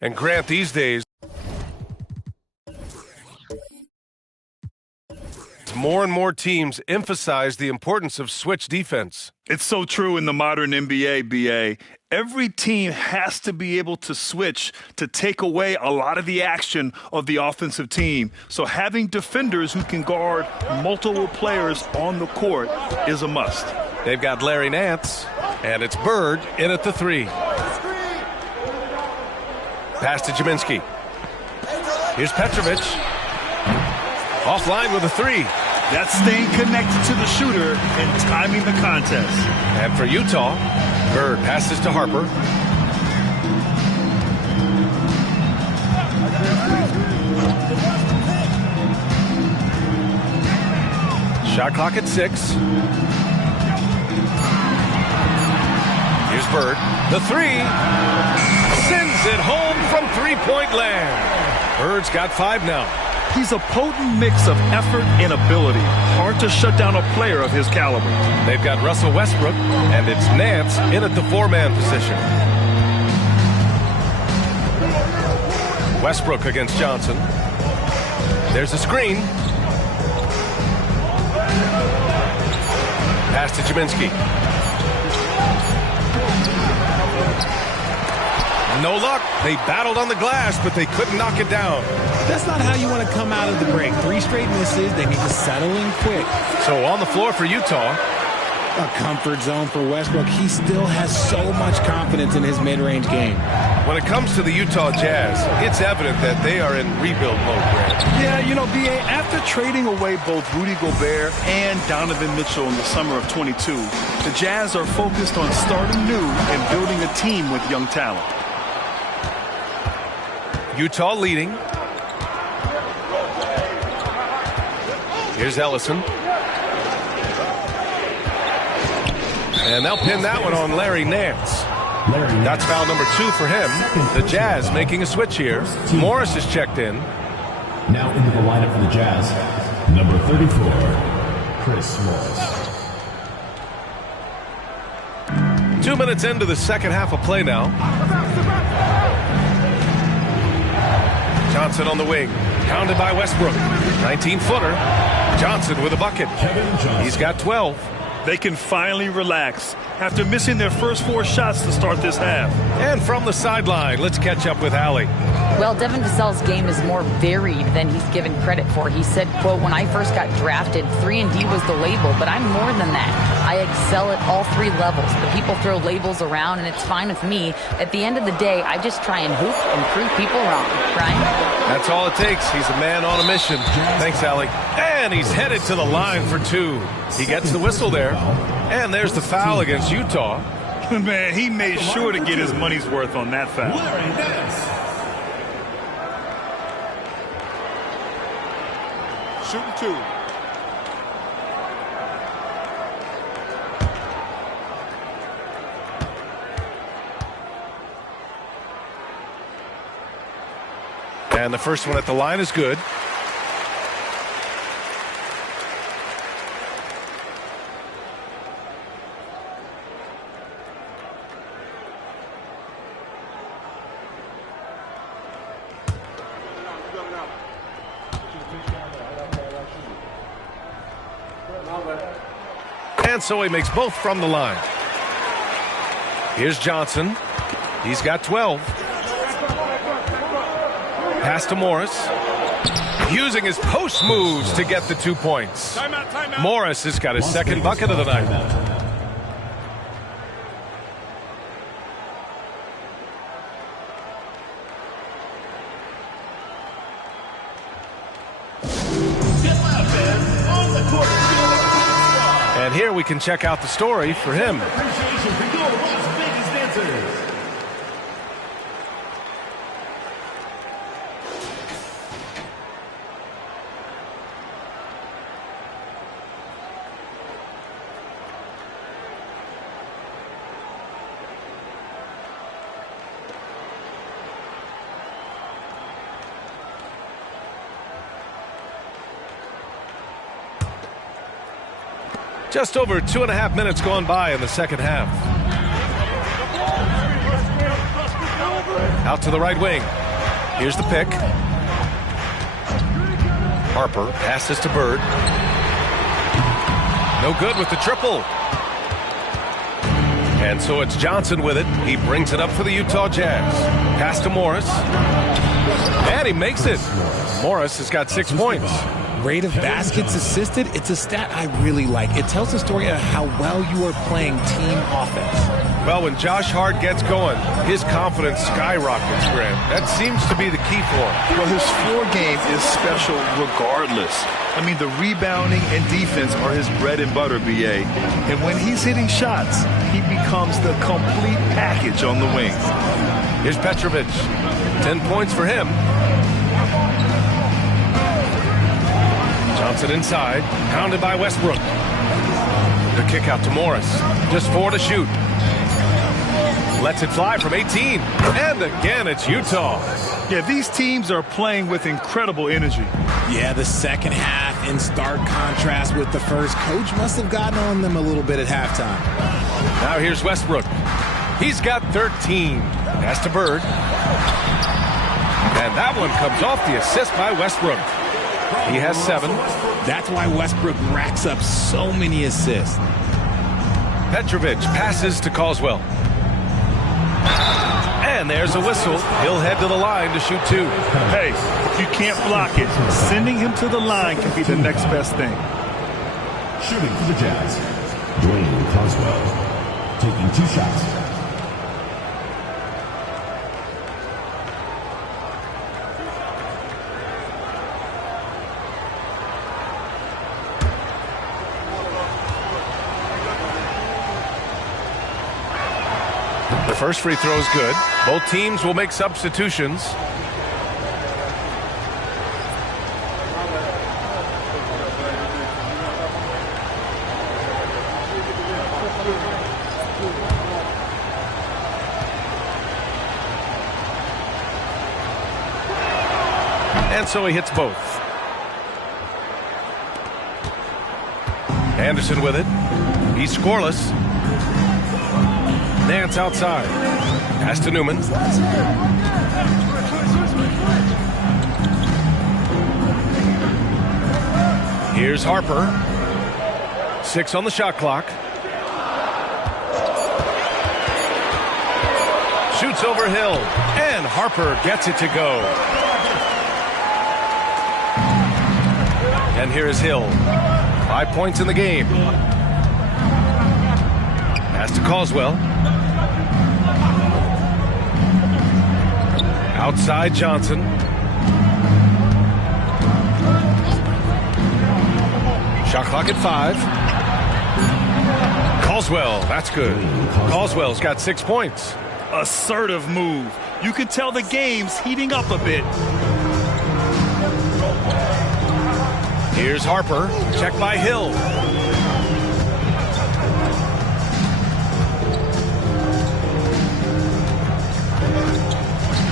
And Grant, these days, more and more teams emphasize the importance of switch defense. It's so true in the modern NBA, BA. Every team has to be able to switch to take away a lot of the action of the offensive team. So having defenders who can guard multiple players on the court is a must. They've got Larry Nance, and it's Bird in at the 3. Pass to Jaminski. Here's Petrovic. Offline with a 3. That's staying connected to the shooter and timing the contest. And for Utah, Bird passes to Harper. Shot clock at 6. Here's Bird. The 3. Sends it home from three-point land. Bird's got 5 now. He's a potent mix of effort and ability. Hard to shut down a player of his caliber. They've got Russell Westbrook, and it's Nance in at the 4-man position. Westbrook against Johnson. There's a screen. Pass to Jaminski. No luck. They battled on the glass, but they couldn't knock it down. That's not how you want to come out of the break. 3 straight misses. They need to settle in quick. So on the floor for Utah. A comfort zone for Westbrook. He still has so much confidence in his mid-range game. When it comes to the Utah Jazz, it's evident that they are in rebuild mode, Grant. Yeah, you know, B.A., after trading away both Rudy Gobert and Donovan Mitchell in the summer of 22, the Jazz are focused on starting new and building a team with young talent. Utah leading. Here's Ellison. And they'll pin that one on Larry Nance. That's foul number 2 for him. The Jazz making a switch here. Morris is checked in. Now into the lineup for the Jazz, number 34, Chris Morris. 2 minutes into the second half of play now. Johnson on the wing. Pounded by Westbrook. 19-footer. Johnson with a bucket. He's got 12. They can finally relax after missing their first 4 shots to start this half. And from the sideline, let's catch up with Allie. Well, Devin Vassell's game is more varied than he's given credit for. He said, quote, "When I first got drafted, 3-and-D was the label, but I'm more than that. I excel at all 3 levels. The people throw labels around, and it's fine with me. At the end of the day, I just try and hoop and prove people wrong." Brian? That's all it takes. He's a man on a mission. Thanks, Allie. And he's headed to the line for 2. He gets the whistle there. And there's the foul against Utah. Man, he made sure to get his money's worth on that foul. Shooting 2. And the first one at the line is good. And so he makes both from the line. Here's Johnson. He's got 12. Pass to Morris. Using his post moves to get the 2 points. Timeout. Morris has got his second bucket of the night. And here we can check out the story for him. Just over 2.5 minutes gone by in the second half. Out to the right wing. Here's the pick. Harper passes to Bird. No good with the triple. And so it's Johnson with it. He brings it up for the Utah Jazz. Pass to Morris. And he makes it. Morris has got 6 points. Rate of baskets assisted, it's a stat I really like. It tells the story of how well you are playing team offense. Well, when Josh Hart gets going, his confidence skyrockets, Graham. That seems to be the key for him. Well, his floor game is special regardless. I mean, the rebounding and defense are his bread and butter, BA. And when he's hitting shots, he becomes the complete package on the wing. Here's Petrovic. 10 points for him. Johnson inside, pounded by Westbrook. The kick out to Morris. Just 4 to shoot. Lets it fly from 18. And again, it's Utah. Yeah, these teams are playing with incredible energy. Yeah, the second half in stark contrast with the first. Coach must have gotten on them a little bit at halftime. Now here's Westbrook. He's got 13. Pass to Bird. And that one comes off the assist by Westbrook. He has 7. That's why Westbrook racks up so many assists. Petrovic passes to Caldwell. And there's a whistle. He'll head to the line to shoot 2. Hey, if you can't block it, sending him to the line can be the next best thing. Shooting for the Jazz, Dwayne Caldwell, taking 2 shots. The first free throw is good. Both teams will make substitutions. And so he hits both. Anderson with it. He's scoreless. Nance outside. Pass to Newman. Here's Harper. 6 on the shot clock. Shoots over Hill. And Harper gets it to go. And here is Hill. 5 points in the game. Pass to Caldwell. Outside Johnson. Shot clock at 5. Caldwell, that's good. Caldwell's got 6 points. Assertive move. You can tell the game's heating up a bit. Here's Harper. Check by Hill.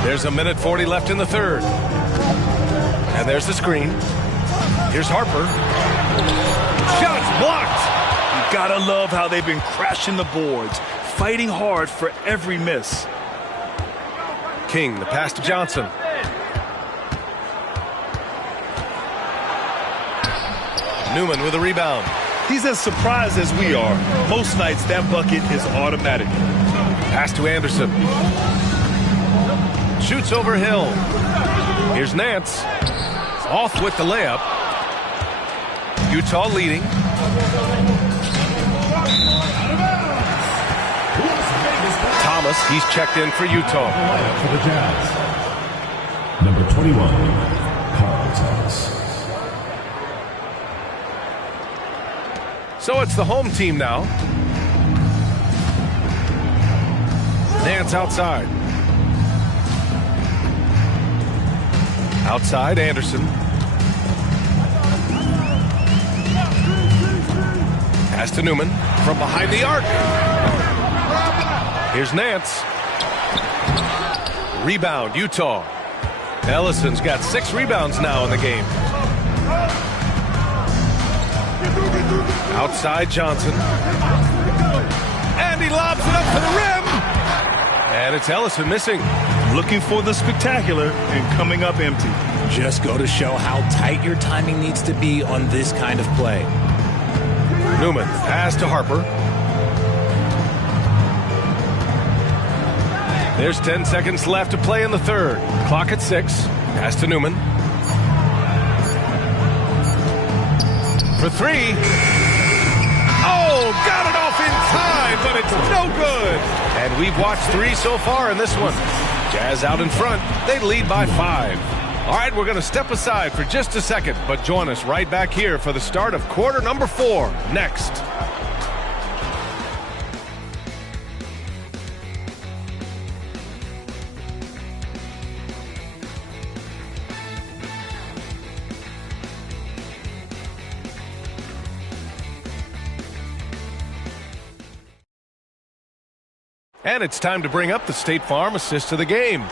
There's 1:40 left in the third. And there's the screen. Here's Harper. Shots blocked. You gotta love how they've been crashing the boards, fighting hard for every miss. King, the pass to Johnson. Newman with a rebound. He's as surprised as we are. Most nights that bucket is automatic. Pass to Anderson. Shoots over Hill. Here's Nance. Off with the layup. Utah leading. Thomas, he's checked in for Utah. For the Jazz, number 21, Carl Thomas. So it's the home team now. Nance outside. Outside, Anderson. Pass to Newman from behind the arc. Here's Nance. Rebound, Utah. Ellison's got 6 rebounds now in the game. Outside Johnson. And he lobs it up to the rim. And it's Ellison missing. Looking for the spectacular and coming up empty. Just go to show how tight your timing needs to be on this kind of play. Newman pass to Harper. There's 10 seconds left to play in the third. Clock at 6. Pass to Newman. For 3. Oh, got it off in time, but it's no good. And we've watched 3 so far in this one. Jazz out in front. They lead by 5. All right, we're going to step aside for just a second, but join us right back here for the start of quarter number 4 next. And it's time to bring up the State Farm assist of the game.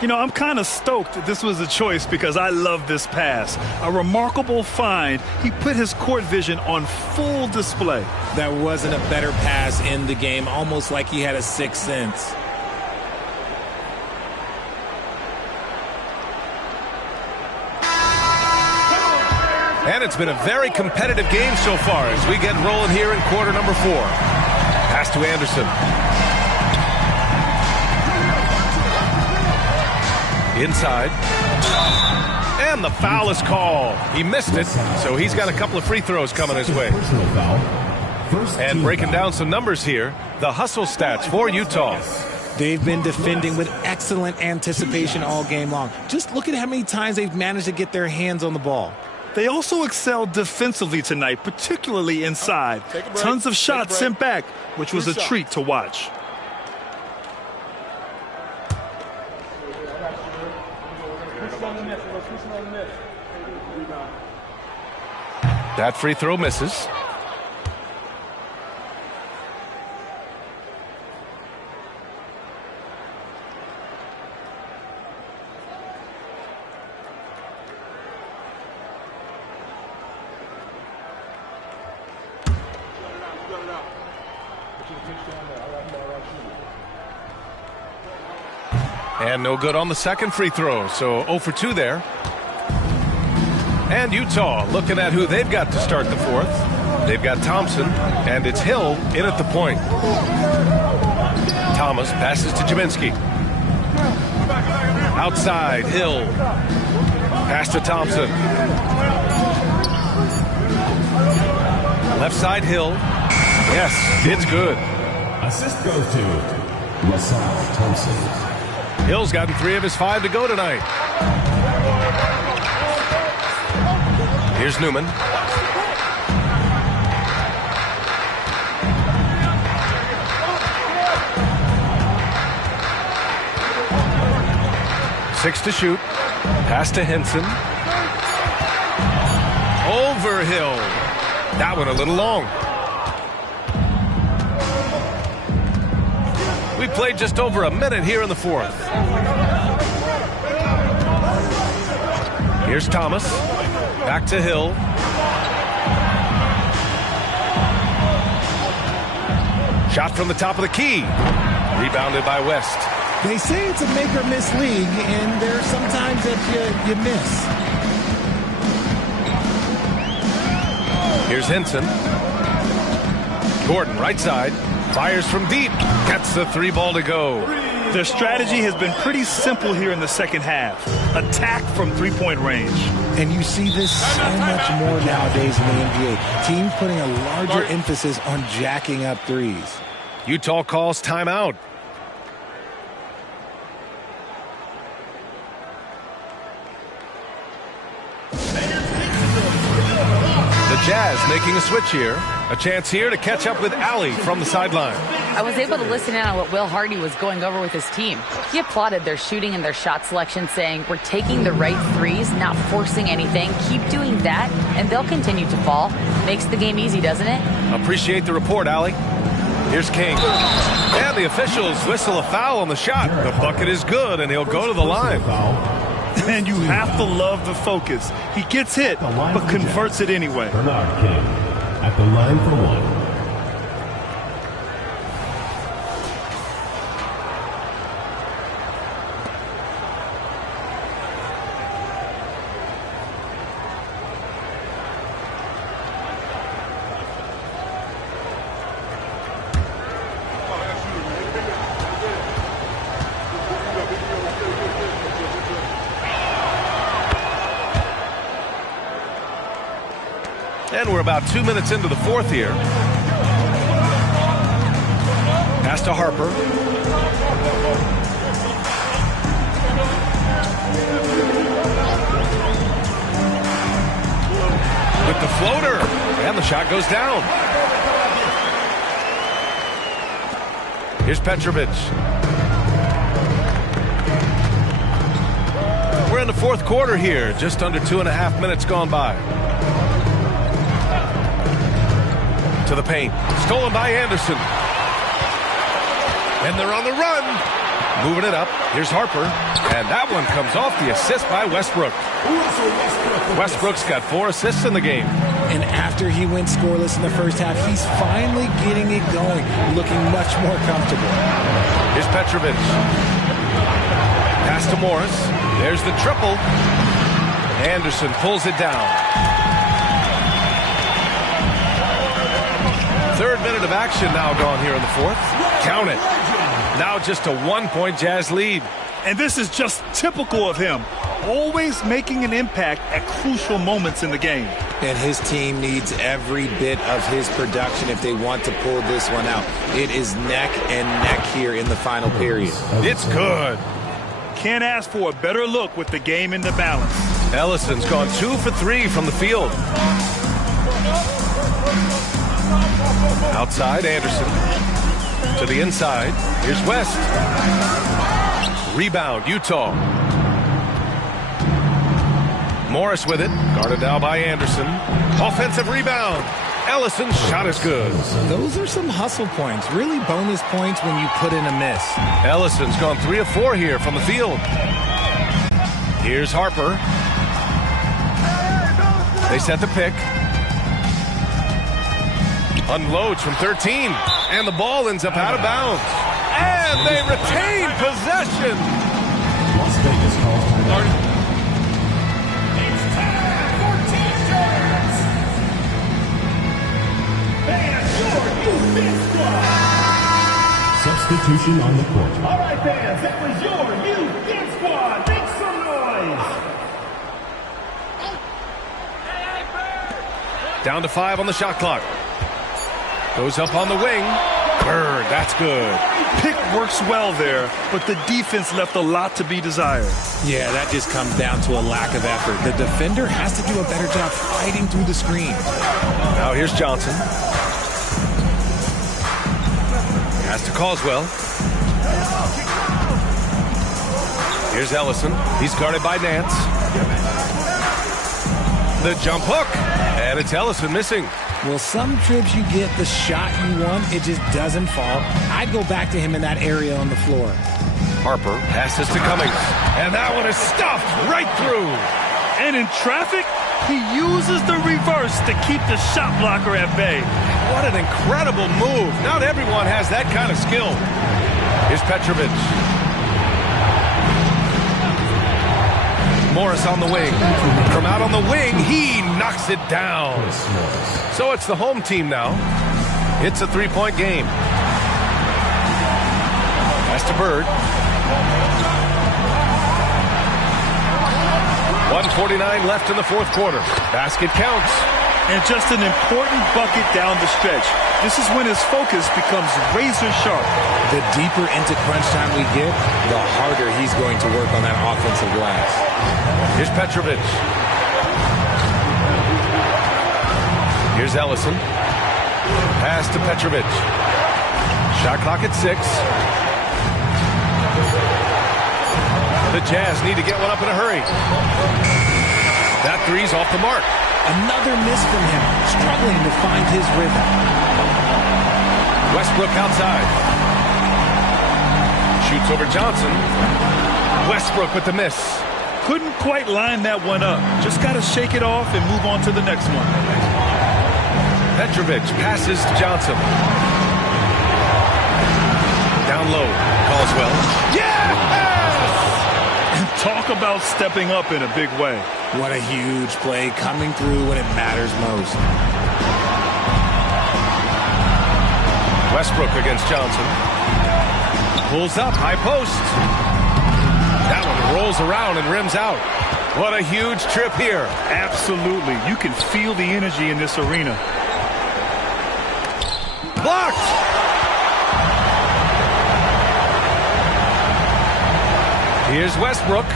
You know, I'm kind of stoked this was a choice because I love this pass. A remarkable find. He put his court vision on full display. There wasn't a better pass in the game, almost like he had a sixth sense. And it's been a very competitive game so far as we get rolling here in quarter number 4. Pass to Anderson. Inside. And the foul is called. He missed it, so he's got a couple of free throws coming his way. And breaking down some numbers here, the hustle stats for Utah. They've been defending with excellent anticipation all game long. Just look at how many times they've managed to get their hands on the ball. They also excelled defensively tonight, particularly inside. Tons of shots sent back, which was a treat to watch. That free throw misses. And no good on the second free throw, so 0 for 2 there. And Utah looking at who they've got to start the fourth. They've got Thompson, and it's Hill in at the point. Thomas passes to Jaminski. Outside, Hill. Pass to Thompson. Left side, Hill. Yes, it's good. Assist goes to LaSalle Thompson. Hill's gotten 3 of his 5 to go tonight. Here's Newman. Six to shoot. Pass to Henson. Over Hill. That one a little long. We played just over a minute here in the fourth. Here's Thomas. Back to Hill. Shot from the top of the key. Rebounded by West. They say it's a make or miss league, and there are some times that you miss. Here's Henson. Gordon, right side. Fires from deep. Gets the 3 ball to go. Their strategy has been pretty simple here in the second half. Attack from three-point range. And you see this so much more nowadays in the NBA. Teams putting a larger emphasis on jacking up threes. Utah calls timeout. The Jazz making a switch here. A chance here to catch up with Allie from the sideline. I was able to listen in on what Will Hardy was going over with his team. He applauded their shooting and their shot selection, saying, we're taking the right threes, not forcing anything. Keep doing that, and they'll continue to fall. Makes the game easy, doesn't it? Appreciate the report, Allie. Here's King. And the officials whistle a foul on the shot. The bucket is good, and he'll go to the line. And you have to love the focus. He gets hit, but converts it anyway. Bernard King at the line for 1. And we're about 2 minutes into the fourth here. Pass to Harper. With the floater. And the shot goes down. Here's Petrovic. We're in the fourth quarter here. Just under 2.5 minutes gone by. To the paint. Stolen by Anderson. And they're on the run. Moving it up. Here's Harper. And that one comes off the assist by Westbrook. Westbrook's got 4 assists in the game. And after he went scoreless in the first half, he's finally getting it going, looking much more comfortable. Here's Petrovic. Pass to Morris. There's the triple. Anderson pulls it down. 3rd minute of action now gone here in the fourth. Count it. Now just a 1-point Jazz lead. And this is just typical of him. Always making an impact at crucial moments in the game. And his team needs every bit of his production if they want to pull this one out. It is neck and neck here in the final period. It's good. Can't ask for a better look with the game in the balance. Ellison's gone 2 for 3 from the field. Outside, Anderson. To the inside. Here's West. Rebound, Utah. Morris with it. Guarded now by Anderson. Offensive rebound. Ellison's shot is good. Those are some hustle points. Really bonus points when you put in a miss. Ellison's gone 3 of 4 here from the field. Here's Harper. They set the pick. Unloads from 13. And the ball ends up out of bounds. And they retain possession. Las Vegas calls timeout. Substitution on the court. All right, fans, that was your youth dance squad. Make some noise. Down to 5 on the shot clock. Goes up on the wing. Bird, that's good. Pick works well there, but the defense left a lot to be desired. Yeah, that just comes down to a lack of effort. The defender has to do a better job fighting through the screen. Now here's Johnson. Pass to Caldwell. Here's Ellison. He's guarded by Nance. The jump hook. And it's Ellison missing. Well, some trips you get the shot you want, it just doesn't fall. I'd go back to him in that area on the floor. Harper passes to Cummings. And that one is stuffed right through. And in traffic, he uses the reverse to keep the shot blocker at bay. What an incredible move. Not everyone has that kind of skill. Here's Petrovic. Morris on the wing. From out on the wing, he knocks it down. So it's the home team now. It's a 3-point game. Pass to Bird. 1:49 left in the fourth quarter. Basket counts. And just an important bucket down the stretch. This is when his focus becomes razor sharp. The deeper into crunch time we get, the harder he's going to work on that offensive glass. Here's Petrovic. Here's Ellison. Pass to Petrovic. Shot clock at 6. The Jazz need to get one up in a hurry. That three's off the mark. Another miss from him, struggling to find his rhythm. Westbrook outside. Shoots over Johnson. Westbrook with the miss. Couldn't quite line that one up. Just got to shake it off and move on to the next one. Petrovic passes to Johnson. Down low. Caldwell. Yeah! Talk about stepping up in a big way. What a huge play, coming through when it matters most. Westbrook against Johnson. Pulls up, high post. That one rolls around and rims out. What a huge trip here. Absolutely. You can feel the energy in this arena. Blocked. Here's Westbrook.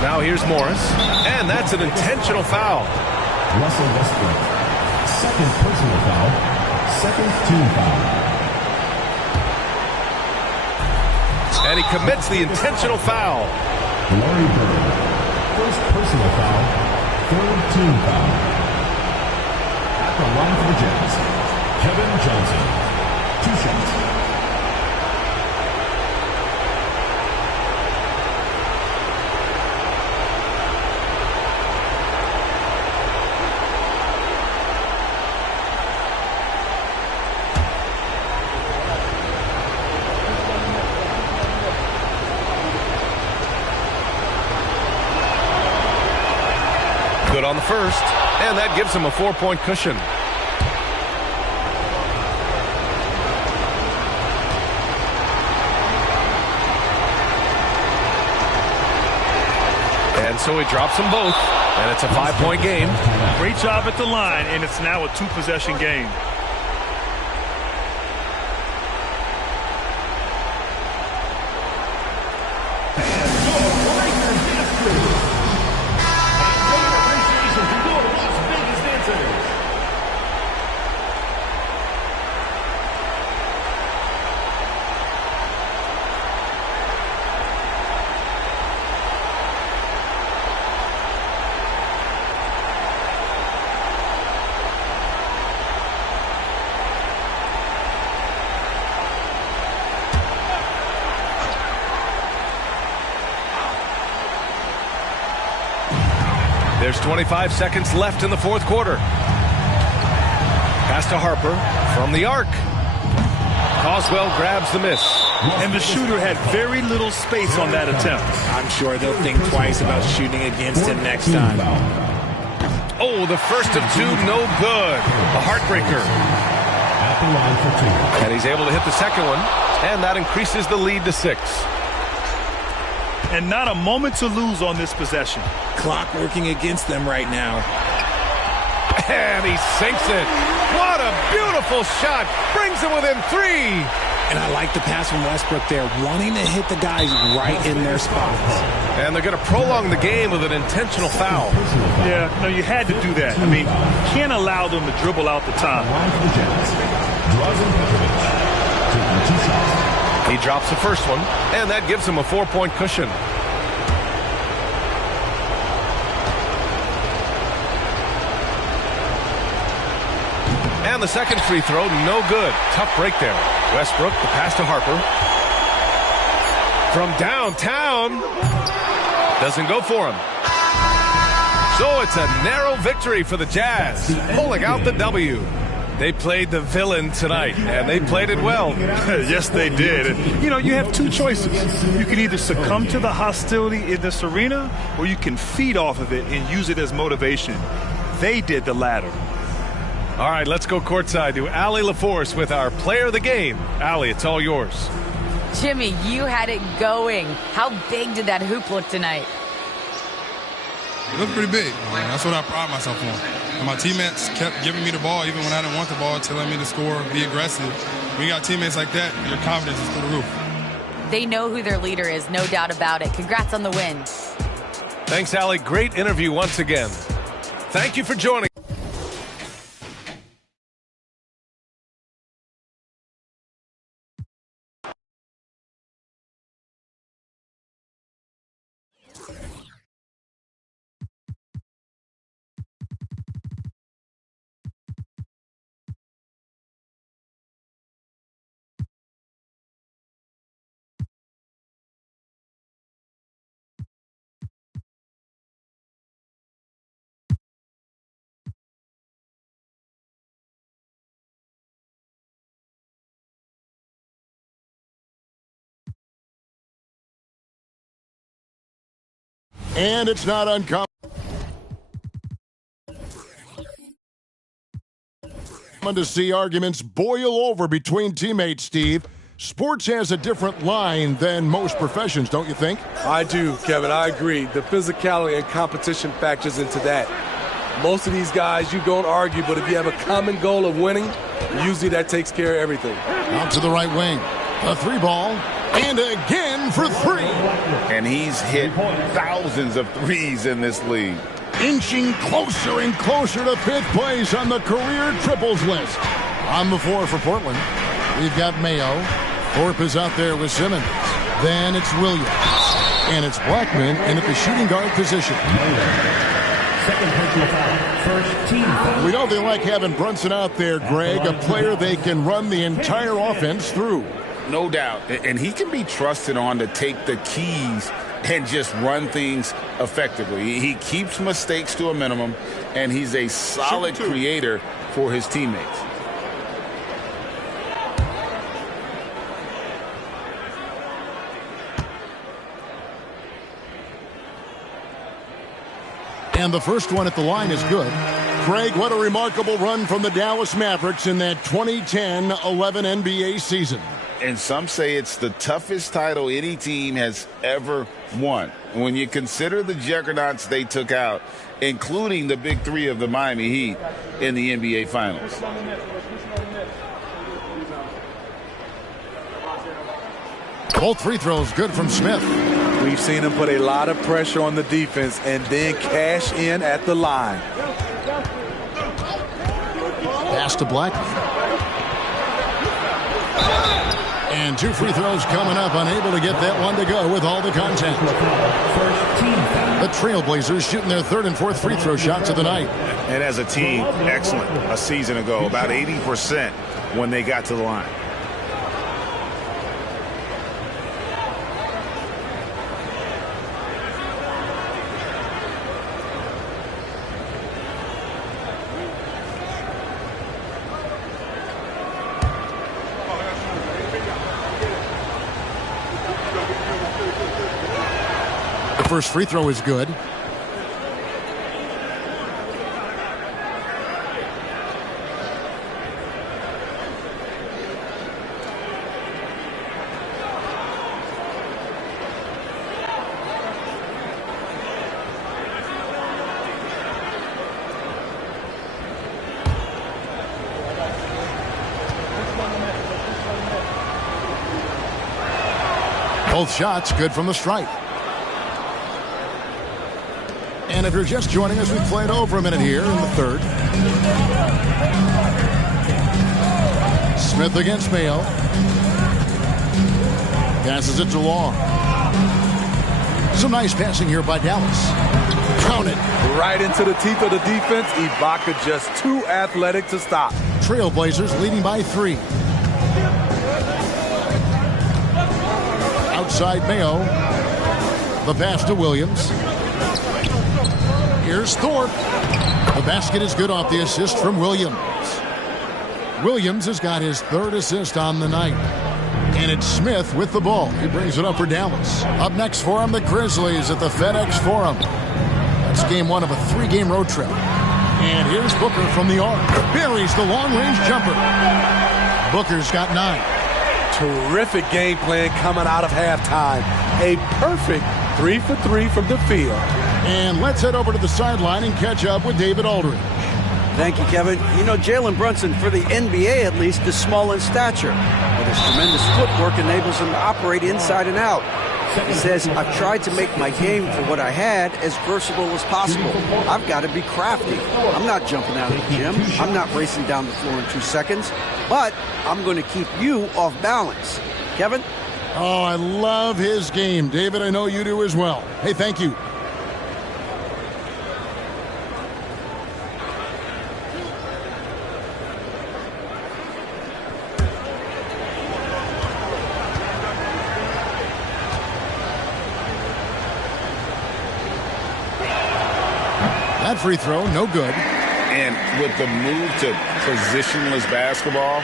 Now here's Morris. And that's an intentional foul. Russell Westbrook. Second personal foul. Second team foul. And he commits the intentional foul. Larry Bird. First personal foul. Third team foul. At the line for the Jazz, Kevin Johnson. 2 shots. Good on the first, and that gives him a 4-point cushion. And so he drops them both, and it's a 5-point game. Great job at the line, and it's now a 2-possession game. There's 25 seconds left in the fourth quarter. Pass to Harper from the arc. Coswell grabs the miss. And the shooter had very little space on that attempt. I'm sure they'll think twice about shooting against him next time. Oh, the first of two, no good. A heartbreaker. At the line for 2. And he's able to hit the second one, and that increases the lead to 6. And not a moment to lose on this possession. Clock working against them right now. And he sinks it. What a beautiful shot. Brings him within 3. And I like the pass from Westbrook there, wanting to hit the guys right in their spots. And they're going to prolong the game with an intentional foul. Yeah, no, you had to do that. I mean, you can't allow them to dribble out the time. Line for the Jazz, Drazen Petrovic. Taking 2 shots. He drops the first one, and that gives him a 4-point cushion. And the second free throw, no good. Tough break there. Westbrook, the pass to Harper. From downtown. Doesn't go for him. So it's a narrow victory for the Jazz, pulling out the W. They played the villain tonight, and they played it well. Yes, they did. And, you know, you have 2 choices. You can either succumb to the hostility in this arena, or you can feed off of it and use it as motivation. They did the latter. All right, let's go courtside to Allie LaForce with our player of the game. Allie, it's all yours. Jimmy, you had it going. How big did that hoop look tonight? It looked pretty big. That's what I pride myself on. And my teammates kept giving me the ball even when I didn't want the ball, telling me to score, be aggressive. When you got teammates like that, your confidence is through the roof. They know who their leader is, no doubt about it. Congrats on the win. Thanks, Allie. Great interview once again. Thank you for joining. And it's not uncommon to see arguments boil over between teammates, Steve. Sports has a different line than most professions, don't you think? I do, Kevin. I agree. The physicality and competition factors into that. Most of these guys, you don't argue, but if you have a common goal of winning, usually that takes care of everything. Out to the right wing. A 3-ball. And again for 3. And he's hit thousands of threes in this league. Inching closer and closer to 5th place on the career triples list. On the floor for Portland, we've got Mayo. Thorpe is out there with Simmons. Then it's Williams. And it's Blackman in at the shooting guard position. Second personal foul. First team foul. We know they like having Brunson out there, Greg, a player they can run the entire offense through. No doubt. And he can be trusted on to take the keys and just run things effectively. He keeps mistakes to a minimum, and he's a solid creator for his teammates. And the first one at the line is good. Greg, what a remarkable run from the Dallas Mavericks in that 2010-11 NBA season. And some say it's the toughest title any team has ever won. When you consider the juggernauts they took out, including the big 3 of the Miami Heat in the NBA Finals. Both free throws good from Smith. We've seen him put a lot of pressure on the defense and then cash in at the line. Pass to Blackman. And 2 free throws coming up, unable to get that one to go with all the contact. The Trailblazers shooting their 3rd and 4th free throw shots of the night. And as a team, excellent a season ago, about 80% when they got to the line. First free throw is good. Both shots good from the stripe. And if you're just joining us, we've played over a minute here in the 3rd. Smith against Mayo. Passes it to Long. Some nice passing here by Dallas. Counted. Right into the teeth of the defense. Ibaka just too athletic to stop. Trailblazers leading by 3. Outside Mayo. The pass to Williams. Here's Thorpe. The basket is good off the assist from Williams. Williams has got his 3rd assist on the night. And it's Smith with the ball. He brings it up for Dallas. Up next for him, the Grizzlies at the FedEx Forum. That's game 1 of a 3-game road trip. And here's Booker from the arc. Buries the long-range jumper. Booker's got 9. Terrific game plan coming out of halftime. A perfect 3 for 3 from the field. And let's head over to the sideline and catch up with David Aldridge. Thank you, Kevin. You know, Jalen Brunson, for the NBA at least, is small in stature, but his tremendous footwork enables him to operate inside and out. He says, I've tried to make my game for what I had as versatile as possible. I've got to be crafty. I'm not jumping out of the gym. I'm not racing down the floor in 2 seconds, but I'm going to keep you off balance. Kevin? Oh, I love his game. David, I know you do as well. Hey, thank you. That free throw, no good. And with the move to positionless basketball,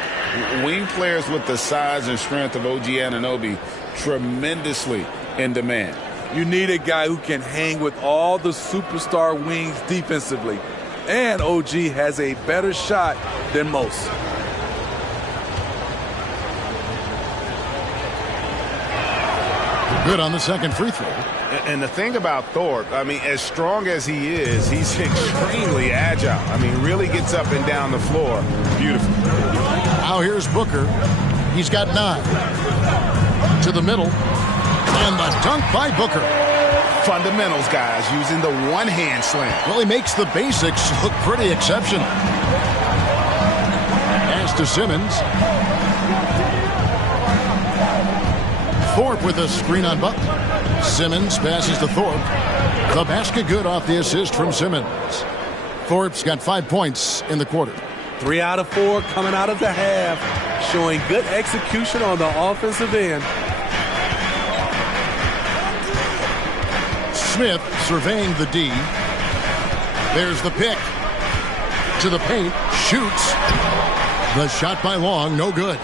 wing players with the size and strength of OG Anunoby tremendously in demand. You need a guy who can hang with all the superstar wings defensively. And OG has a better shot than most. Good on the second free throw. And the thing about Thorpe, I mean, as strong as he is, he's extremely agile. I mean, really gets up and down the floor. Beautiful. Now here's Booker. He's got 9. To the middle. And the dunk by Booker. Fundamentals, guys, using the one-hand slam. Well, he makes the basics look pretty exceptional. Pass to Simmons. Thorpe with a screen on Butler. Simmons passes to Thorpe. The basket good off the assist from Simmons. Thorpe's got 5 points in the quarter. 3 out of 4 coming out of the half, showing good execution on the offensive end. Smith surveying the D. There's the pick. To the paint. Shoots. The shot by Long, no good.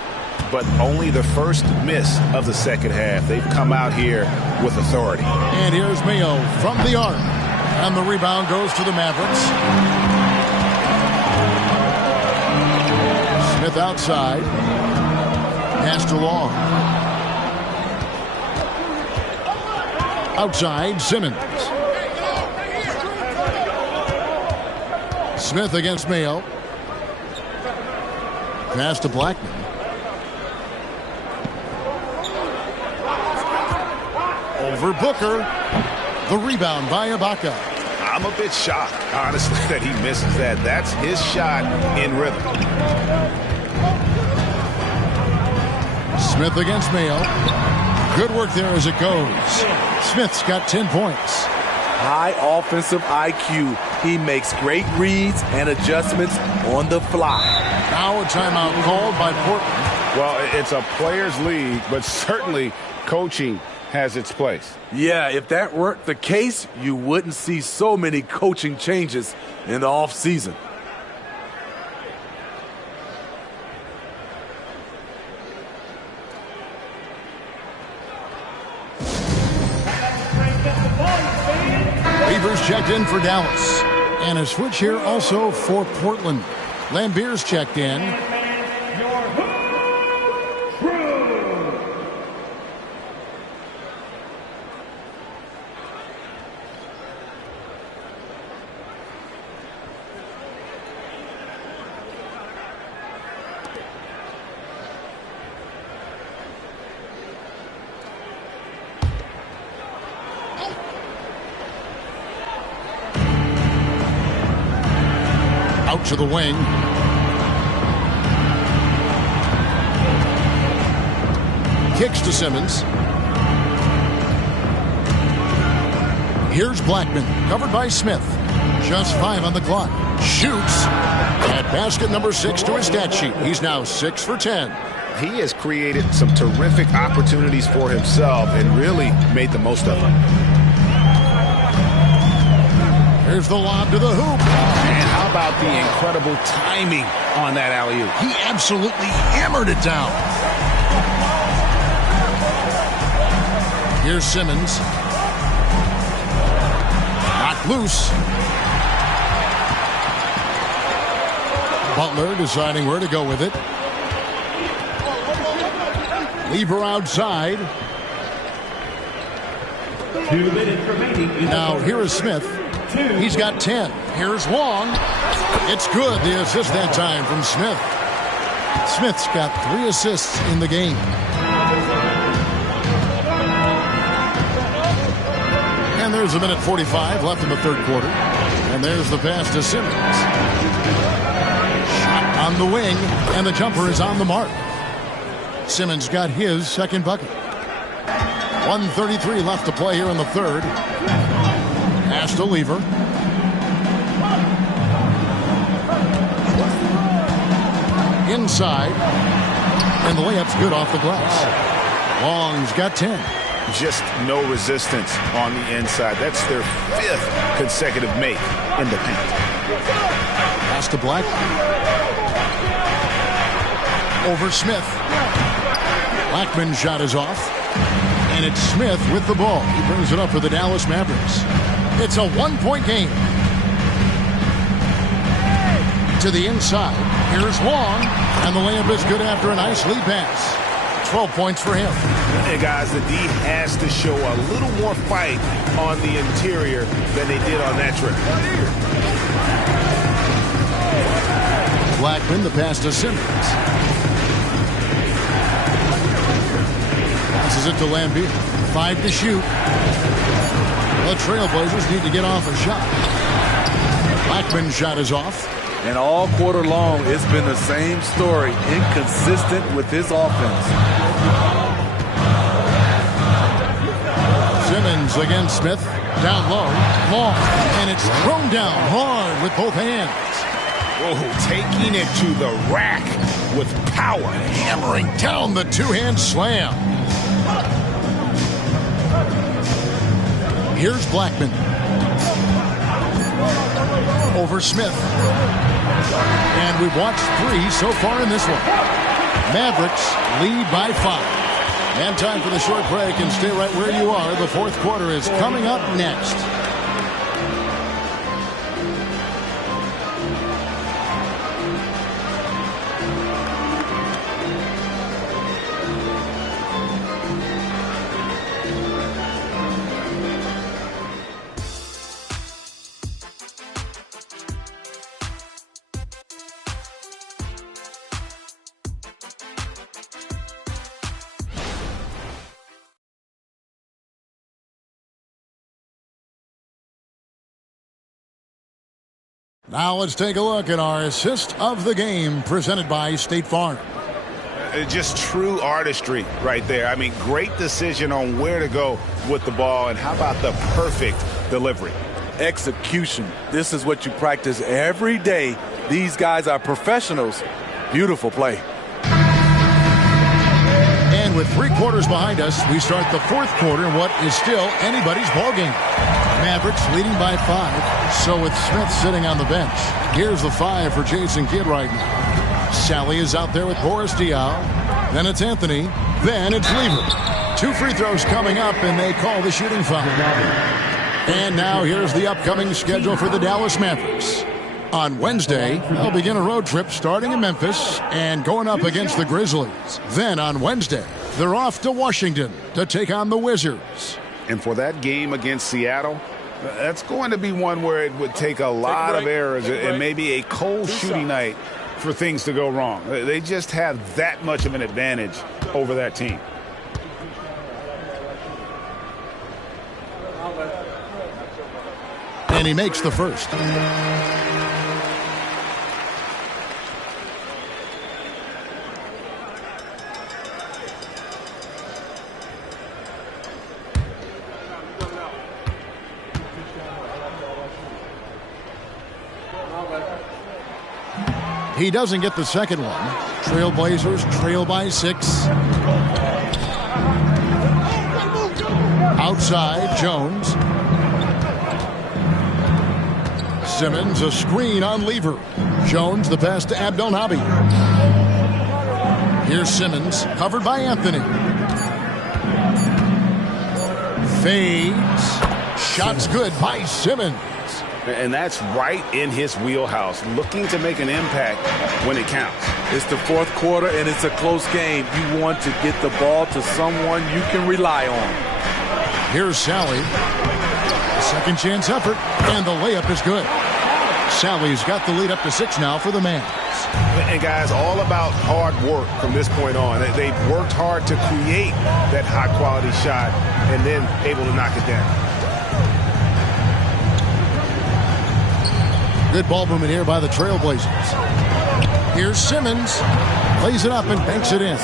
But only the first miss of the second half. They've come out here with authority. And here's Mayo from the arc. And the rebound goes to the Mavericks. Smith outside. Pass to Long. Outside, Simmons. Smith against Mayo. Pass to Blackman. Over Booker. The rebound by Ibaka. I'm a bit shocked, honestly, that he misses that. That's his shot in rhythm. Smith against Mayo. Good work there as it goes. Smith's got 10 points. High offensive IQ. He makes great reads and adjustments on the fly. Now a timeout called by Portland. Well, it's a players' league, but certainly coaching has its place. Yeah, if that weren't the case, you wouldn't see so many coaching changes in the offseason. Weaver's checked in for Dallas. And a switch here also for Portland. Lambier's checked in. Out to the wing. Kicks to Simmons. Here's Blackman, covered by Smith. Just 5 on the clock. Shoots. At basket number 6 to his stat sheet. He's now 6 for 10. He has created some terrific opportunities for himself and really made the most of them. Here's the lob to the hoop. And how about the incredible timing on that alley-oop? He absolutely hammered it down. Here's Simmons. Knocked loose. Butler deciding where to go with it. Leave her outside. 2 minutes remaining. Now here is Smith. He's got 10. Here's Long. It's good. The assist that time from Smith. Smith's got 3 assists in the game. And there's 1:45 left in the third quarter. And there's the pass to Simmons. Shot on the wing, and the jumper is on the mark. Simmons got his second bucket. 1:33 left to play here in the third. Pass to Lever. Inside. And the layup's good off the glass. Long's got 10. Just no resistance on the inside. That's their 5th consecutive make in the paint. Pass to Black. Over Smith. Blackman's shot is off. And it's Smith with the ball. He brings it up for the Dallas Mavericks. It's a 1-point game. To the inside. Here's Long. And the layup is good after a nice lead pass. 12 points for him. Hey, guys, the D has to show a little more fight on the interior than they did on that trip. Blackman, the pass to Simmons. Passes it to Lambier. 5 to shoot. The Trailblazers need to get off a shot. Blackman's shot is off. And all quarter long, it's been the same story. Inconsistent with his offense. Simmons against Smith. Down low. Long. And it's thrown down hard with both hands. Oh, taking it to the rack with power. Hammering down the two-hand slam. Here's Blackman. Over Smith. And we've watched 3 so far in this one. Mavericks lead by 5. And time for the short break, and stay right where you are. The fourth quarter is coming up next. Now let's take a look at our assist of the game presented by State Farm. Just true artistry right there. I mean, great decision on where to go with the ball, and how about the perfect delivery? Execution. This is what you practice every day. These guys are professionals. Beautiful play. And with 3 quarters behind us, we start the fourth quarter in what is still anybody's ballgame. Mavericks leading by 5. So with Smith sitting on the bench. Here's the 5 for Jason Kidd right now. Sally is out there with Boris Diaw. Then it's Anthony. Then it's Lever. 2 free throws coming up, and they call the shooting foul. And now here's the upcoming schedule for the Dallas Mavericks. On Wednesday, they'll begin a road trip starting in Memphis and going up against the Grizzlies. Then on Wednesday, they're off to Washington to take on the Wizards. And for that game against Seattle, that's going to be one where it would take a lot of errors and maybe a cold shooting night for things to go wrong. They just have that much of an advantage over that team. And he makes the first. He doesn't get the second one. Trailblazers trail by 6. Outside, Jones. Simmons, a screen on Lever. Jones, the pass to Abdelnaby. Here's Simmons, covered by Anthony. Fades. Shots good by Simmons. And that's right in his wheelhouse, looking to make an impact when it counts. It's the fourth quarter, and it's a close game. You want to get the ball to someone you can rely on. Here's Sally. Second chance effort, and the layup is good. Sally's got the lead up to 6 now for the Mavs. And guys, all about hard work from this point on. They've worked hard to create that high-quality shot and then able to knock it down. Good ball movement here by the Trailblazers. Here's Simmons. Lays it up and banks it in.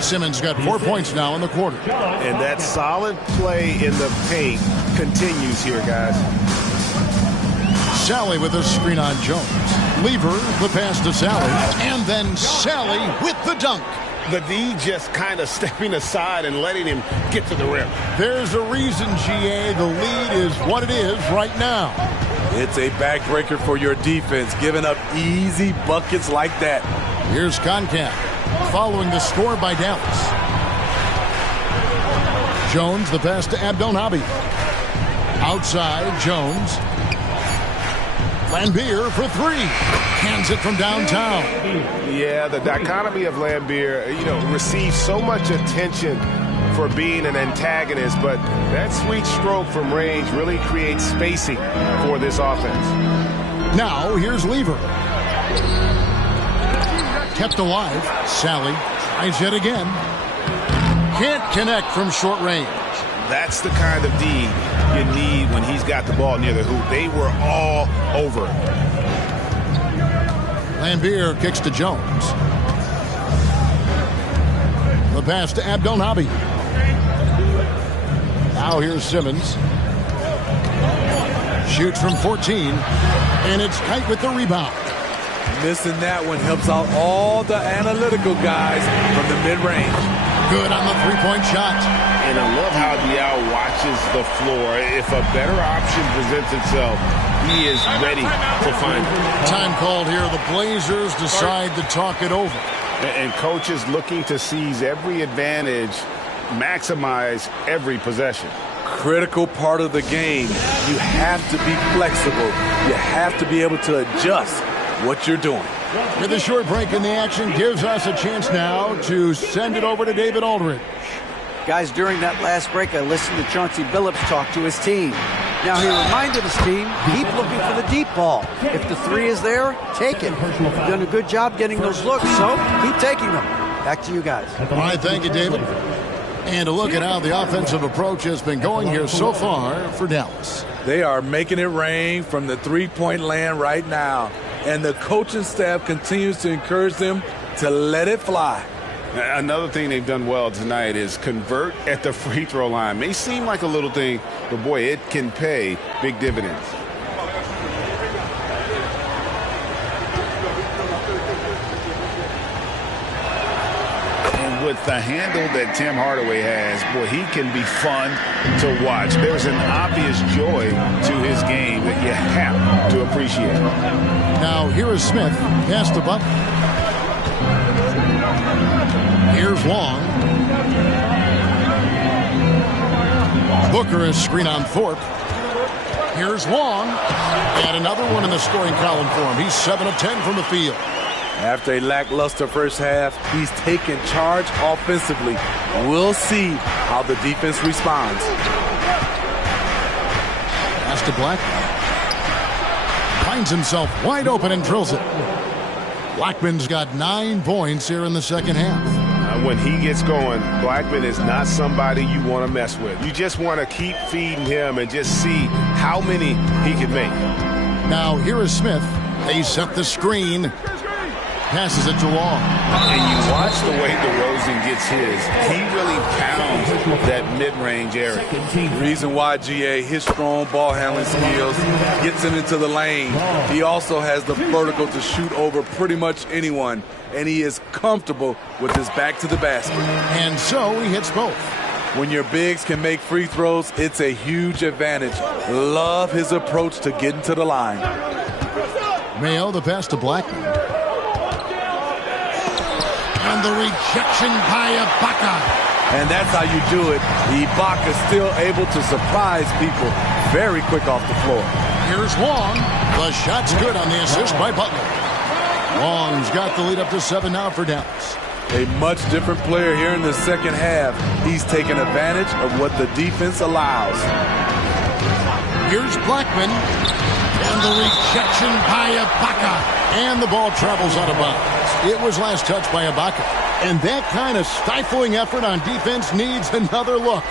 Simmons got 4 points now in the quarter. And that solid play in the paint continues here, guys. Sally with a screen on Jones. Lever, the pass to Sally. And then Sally with the dunk. The D just kind of stepping aside and letting him get to the rim. There's a reason, GA, the lead is what it is right now. It's a backbreaker for your defense, giving up easy buckets like that. Here's Concap, following the score by Dallas. Jones, the pass to Abdelnaby. Outside, Jones. Lambier for three. Cans it from downtown. Yeah, the dichotomy of Lambier, receives so much attention for being an antagonist, but that sweet stroke from range really creates spacing for this offense. Now, here's Lever. Kept alive. Sally tries it again. Can't connect from short range. That's the kind of D you need when he's got the ball near the hoop. They were all over it. Lambier kicks to Jones. The pass to Abdel Nabi. Now here's Simmons. Shoots from 14, and it's tight with the rebound. Missing that one helps out all the analytical guys from the mid-range. Good on the three-point shot. And I love how Diao watches the floor. If a better option presents itself, he is ready to find it. Time called here. The Blazers decide to talk it over. And coaches looking to seize every advantage, maximize every possession. Critical part of the game. You have to be flexible. You have to be able to adjust what you're doing. With a short break in the action, gives us a chance now to send it over to David Aldridge. Guys, during that last break, I listened to Chauncey Billups talk to his team. Now, he reminded his team, keep looking for the deep ball. If the three is there, take it. You've done a good job getting those looks, so keep taking them. Back to you guys. All right, thank you, David. And to look at how the offensive approach has been going here so far for Dallas. They are making it rain from the three-point land right now. And the coaching staff continues to encourage them to let it fly. Another thing they've done well tonight is convert at the free throw line. May seem like a little thing, but boy, it can pay big dividends. And with the handle that Tim Hardaway has, boy, he can be fun to watch. There's an obvious joy to his game that you have to appreciate. Now, here is Smith. Pass to Butler. Here's Long. Booker is screen on Thorpe. Here's Long. And another one in the scoring column for him. He's 7 of 10 from the field. After a lackluster first half, he's taken charge offensively. We'll see how the defense responds. Pass to Black. Finds himself wide open and drills it. Blackman's got 9 points here in the second half. When he gets going, Blackman is not somebody you want to mess with. You just want to keep feeding him and just see how many he can make. Now here is Smith. They set the screen. Passes it to Long. And you watch the way DeRozan gets his. He really pounds that mid-range area. Reason why, GA, his strong ball handling skills gets him into the lane. He also has the vertical to shoot over pretty much anyone. And he is comfortable with his back to the basket. And so he hits both. When your bigs can make free throws, it's a huge advantage. Love his approach to getting to the line. Mayo, the pass to Blackman. And the rejection by Ibaka. And that's how you do it. Ibaka still able to surprise people very quick off the floor. Here's Long. The shot's good on the assist by Butler. Long's got the lead up to 7 now for Dallas. A much different player here in the second half. He's taking advantage of what the defense allows. Here's Blackman. And the rejection by Ibaka. And the ball travels out of bounds. It was last touched by Ibaka. And that kind of stifling effort on defense needs another look.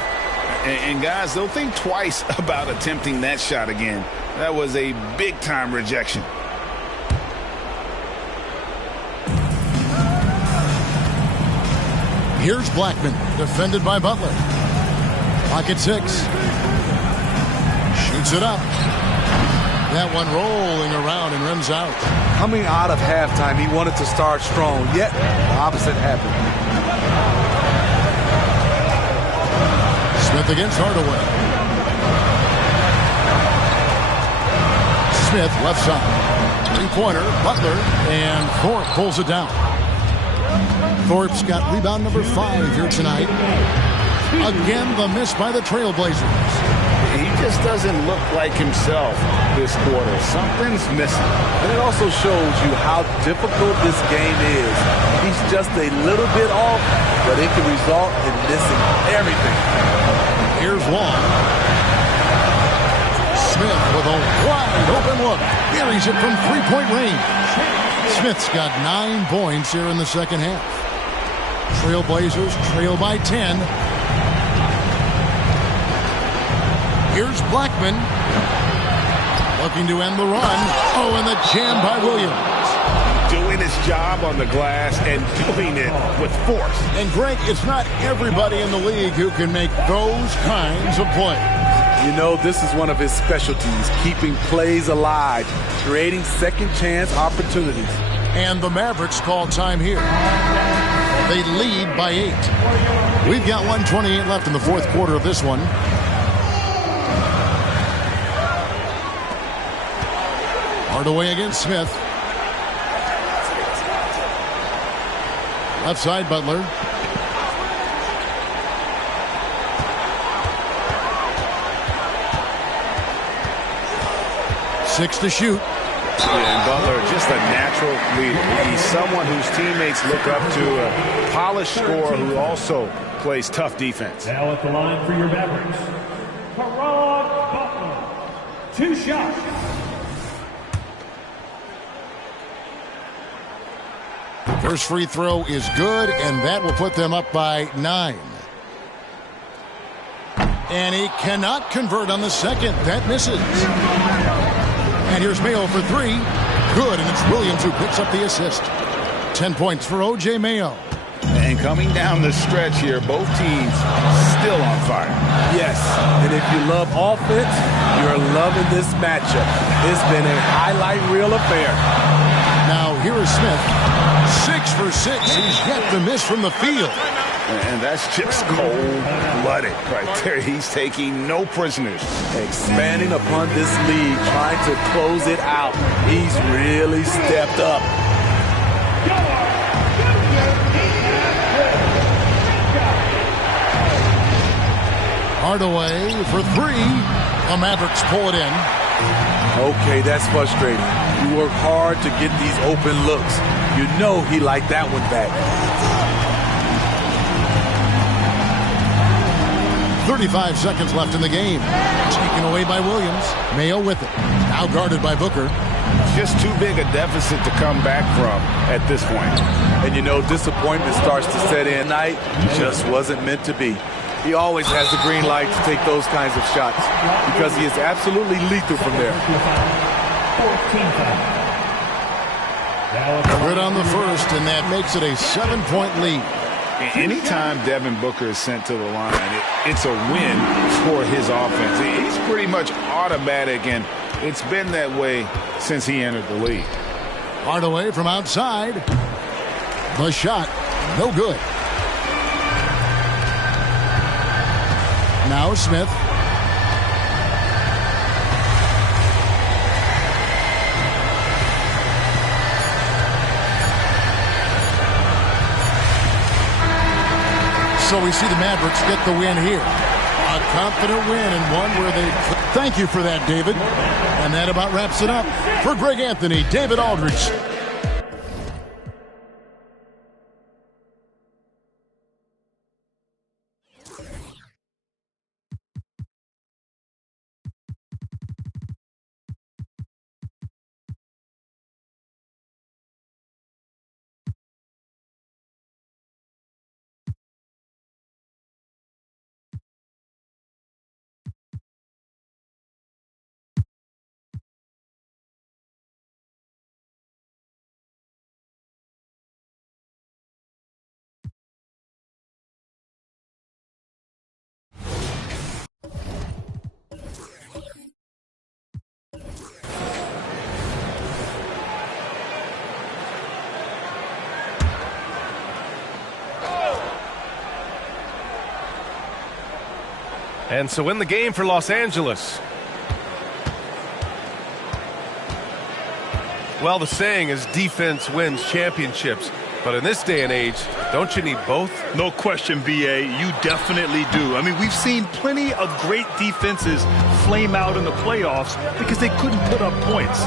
And guys, they'll think twice about attempting that shot again. That was a big-time rejection. Here's Blackman, defended by Butler. Pocket 6. Shoots it up. That one rolling around and rims out. Coming out of halftime, he wanted to start strong, yet the opposite happened. Smith against Hardaway. Smith left side. Three-pointer, Butler, and Thorpe pulls it down. Thorpe's got rebound number 5 here tonight. Again, the miss by the Trailblazers. He just doesn't look like himself this quarter. Something's missing. And it also shows you how difficult this game is. He's just a little bit off, but it can result in missing everything. Here's Long. Smith with a wide open look. Buries it from three-point range. Smith's got 9 points here in the second half. Trailblazers trail by 10. Here's Blackman. Looking to end the run. Oh, and the jam by Williams. Doing his job on the glass and doing it with force. And Greg, it's not everybody in the league who can make those kinds of plays. You know, this is one of his specialties, keeping plays alive, creating second chance opportunities. And the Mavericks call time here. They lead by 8. We've got 1:28 left in the fourth quarter of this one. Hardaway against Smith. Left side, Butler. Six to shoot. Yeah, and Butler, just a natural leader. He's someone whose teammates look up to, a polished scorer who also plays tough defense. Now at the line for your Mavericks, Caron Butler. 2 shots. First free throw is good, and that will put them up by 9. And he cannot convert on the second. That misses. And here's Mayo for 3. Good, and it's Williams who picks up the assist. 10 points for O.J. Mayo. And coming down the stretch here, both teams still on fire. Yes, and if you love offense, you're loving this matchup. It's been a highlight reel affair. Now here is Smith. 6 for 6. He's yet to miss from the field. And that's just cold-blooded right there. He's taking no prisoners. Expanding upon this lead, trying to close it out. He's really stepped up. Hardaway for 3. The Mavericks pull it in. Okay, that's frustrating. You work hard to get these open looks. You know he liked that one back. 35 seconds left in the game. Taken away by Williams. Mayo with it. Now guarded by Booker. Just too big a deficit to come back from at this point. And you know, disappointment starts to set in. Night just wasn't meant to be. He always has the green light to take those kinds of shots because he is absolutely lethal from there. 14 foul. Good on the first, and that makes it a 7-point lead. Anytime Devin Booker is sent to the line, it's a win for his offense. He's pretty much automatic, and it's been that way since he entered the league. Hardaway from outside. The shot, no good. Now Smith. So we see the Mavericks get the win here. A confident win and one where they... Thank you for that, David. And that about wraps it up. For Greg Anthony, David Aldridge. And so in the game for Los Angeles. Well, the saying is defense wins championships. But in this day and age, don't you need both? No question, B.A. You definitely do. I mean, we've seen plenty of great defenses flame out in the playoffs because they couldn't put up points.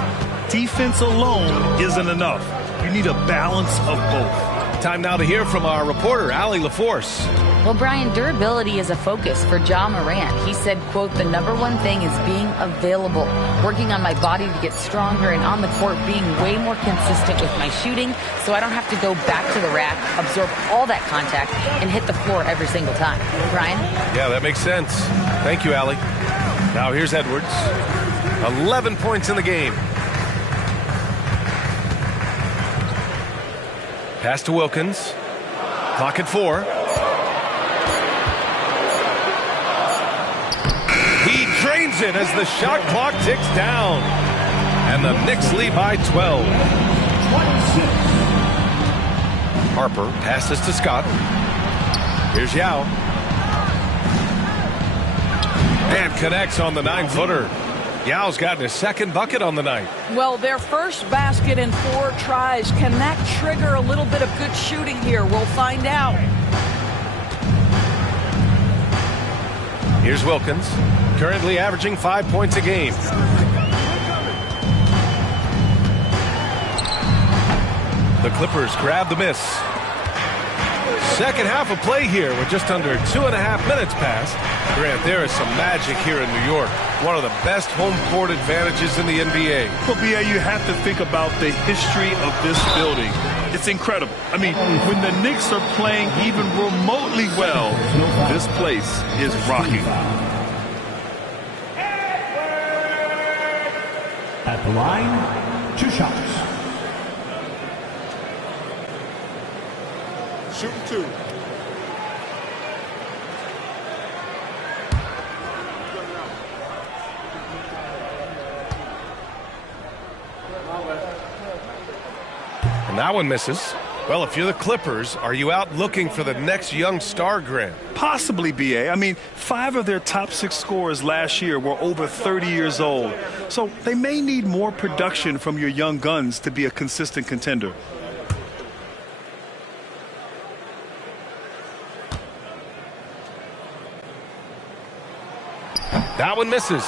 Defense alone isn't enough. You need a balance of both. Time now to hear from our reporter, Allie LaForce. Well, Brian, durability is a focus for Ja Morant. He said, quote, the number one thing is being available, working on my body to get stronger, and on the court being way more consistent with my shooting so I don't have to go back to the rack, absorb all that contact, and hit the floor every single time. Brian? Yeah, that makes sense. Thank you, Allie. Now here's Edwards. 11 points in the game. Pass to Wilkins. Clock at 4. He drains it as the shot clock ticks down. And the Knicks lead by 12. 26. Harper passes to Scott. Here's Yao. And connects on the 9-footer. Yao's gotten his second bucket on the night. Well, their first basket in 4 tries. Can that trigger a little bit of good shooting here? We'll find out. Here's Wilkins, currently averaging 5 points a game. The Clippers grab the miss. Second half of play here with just under 2.5 minutes passed. Grant, there is some magic here in New York. One of the best home court advantages in the NBA. Well, B.A., you have to think about the history of this building. It's incredible. I mean, when the Knicks are playing even remotely well, this place is rocking. At the line, 2 shots. Shooting 2. And that one misses. Well, if you're the Clippers, are you out looking for the next young star, Grant? Possibly, B.A. I mean, 5 of their top 6 scorers last year were over 30 years old. So they may need more production from your young guns to be a consistent contender. That one misses.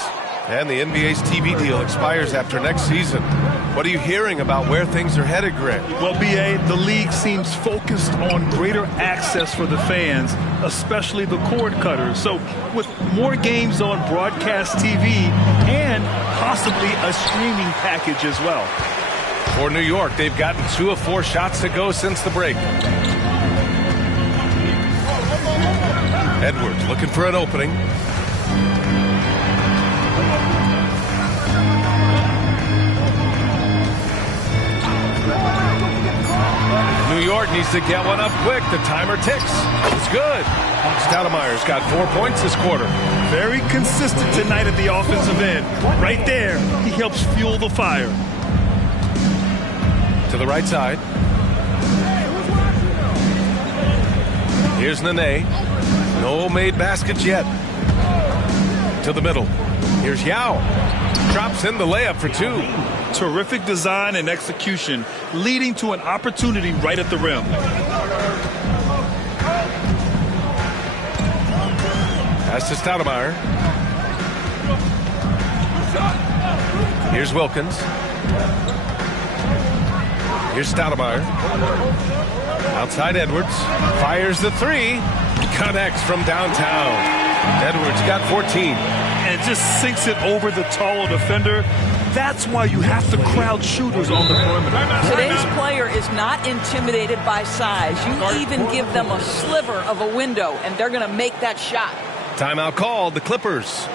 And the NBA's TV deal expires after next season. What are you hearing about where things are headed, Grant? Well, B.A., the league seems focused on greater access for the fans, especially the cord cutters. So with more games on broadcast TV and possibly a streaming package as well. For New York, they've gotten 2 of 4 shots to go since the break. Edwards looking for an opening. New York needs to get one up quick. The timer ticks. It's good. Stoudemire's got 4 points this quarter. Very consistent tonight at the offensive end. Right there, he helps fuel the fire. To the right side. Here's Nene. No made baskets yet. To the middle. Here's Yao. Drops in the layup for 2. Terrific design and execution, leading to an opportunity right at the rim. Pass to Stoudemire. Here's Wilkins. Here's Stoudemire. Outside Edwards. Fires the 3. Connects from downtown. Edwards got 14. And just sinks it over the taller defender. That's why you have to crowd shooters on the perimeter. Today's player is not intimidated by size. You even give them a sliver of a window, and they're going to make that shot. Timeout called, the Clippers.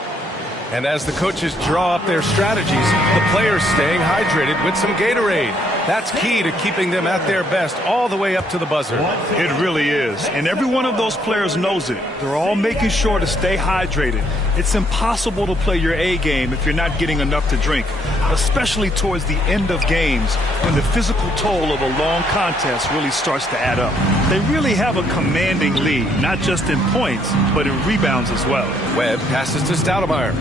And as the coaches draw up their strategies, the players staying hydrated with some Gatorade. That's key to keeping them at their best all the way up to the buzzer. It really is. And every one of those players knows it. They're all making sure to stay hydrated. It's impossible to play your A game if you're not getting enough to drink, especially towards the end of games when the physical toll of a long contest really starts to add up. They really have a commanding lead, not just in points, but in rebounds as well. Webb passes to Stoudemire.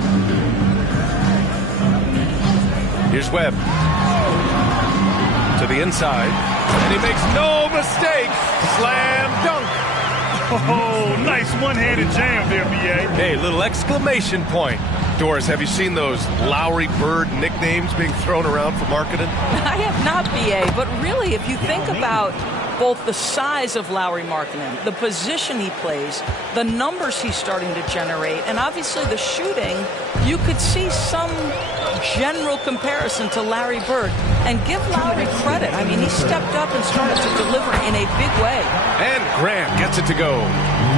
Here's Webb. To the inside. And he makes no mistake. Slam dunk. Oh, nice one-handed jam there, B.A. Hey, little exclamation point. Doris, have you seen those Lowry Bird nicknames being thrown around for marketing? I have not, B.A., but really, if you think about both the size of Lowry Markkinen, the position he plays, the numbers he's starting to generate, and obviously the shooting, you could see some general comparison to Larry Bird. And give Lowry credit. I mean, he stepped up and started to deliver in a big way. And Grant gets it to go.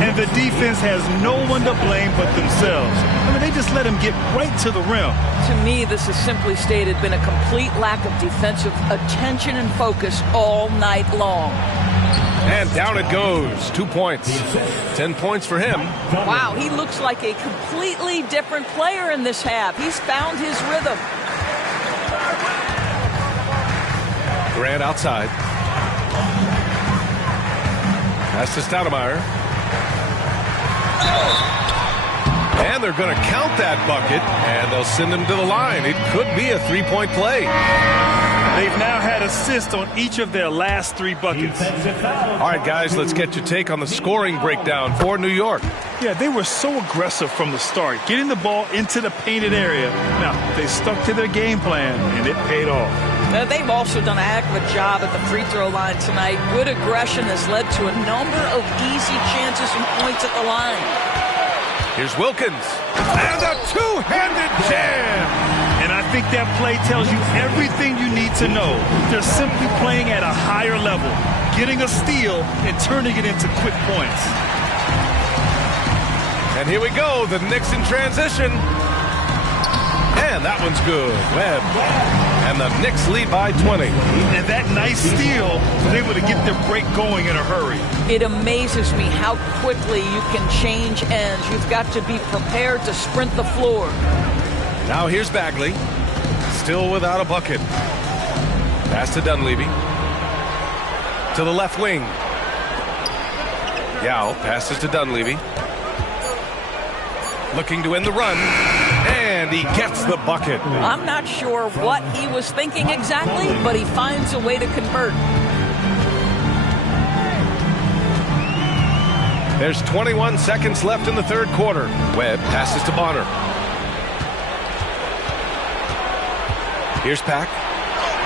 And the defense has no one to blame but themselves. I mean, they just let him get right to the rim. To me, this has simply stated been a complete lack of defensive attention and focus all night long. And down it goes. 2 points. 10 points for him. Wow, he looks like a completely different player in this half. He's found his rhythm. Grant outside. Pass to Stoudemire. And they're going to count that bucket, and they'll send him to the line. It could be a three-point play. They've now had assists on each of their last 3 buckets. All right, guys, let's get your take on the scoring breakdown for New York. Yeah, they were so aggressive from the start, getting the ball into the painted area. Now, they stuck to their game plan, and it paid off. They've also done a heck of a job at the free throw line tonight. Good aggression has led to a number of easy chances and points at the line. Here's Wilkins. And a two-handed jam. And I think that play tells you everything you need to know. They're simply playing at a higher level, getting a steal and turning it into quick points. And here we go, the Knicks in transition. And that one's good. Webb. And the Knicks lead by 20. And that nice steal was able to get their break going in a hurry. It amazes me how quickly you can change ends. You've got to be prepared to sprint the floor. Now here's Bagley. Still without a bucket. Pass to Dunleavy. To the left wing. Yao passes to Dunleavy. Looking to end the run. And he gets the bucket. I'm not sure what he was thinking exactly, but he finds a way to convert. There's 21 seconds left in the third quarter. Webb passes to Bonner. Here's Pack.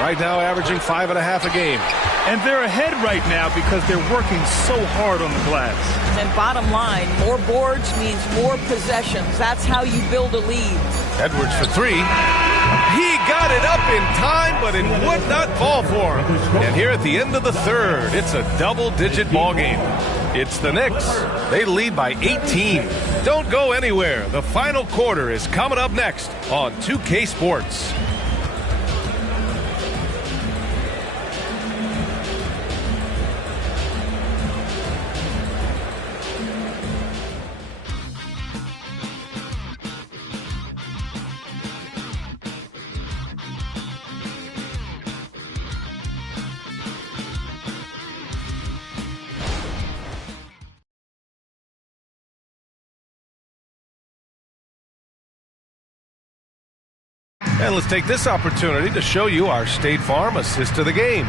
Right now averaging 5.5 a game. And they're ahead right now because they're working so hard on the glass. And bottom line, more boards means more possessions. That's how you build a lead. Edwards for 3. He got it up in time, but it would not fall for him. And here at the end of the third, it's a double-digit ball game. It's the Knicks. They lead by 18. Don't go anywhere. The final quarter is coming up next on 2K Sports. And let's take this opportunity to show you our State Farm assist to the game.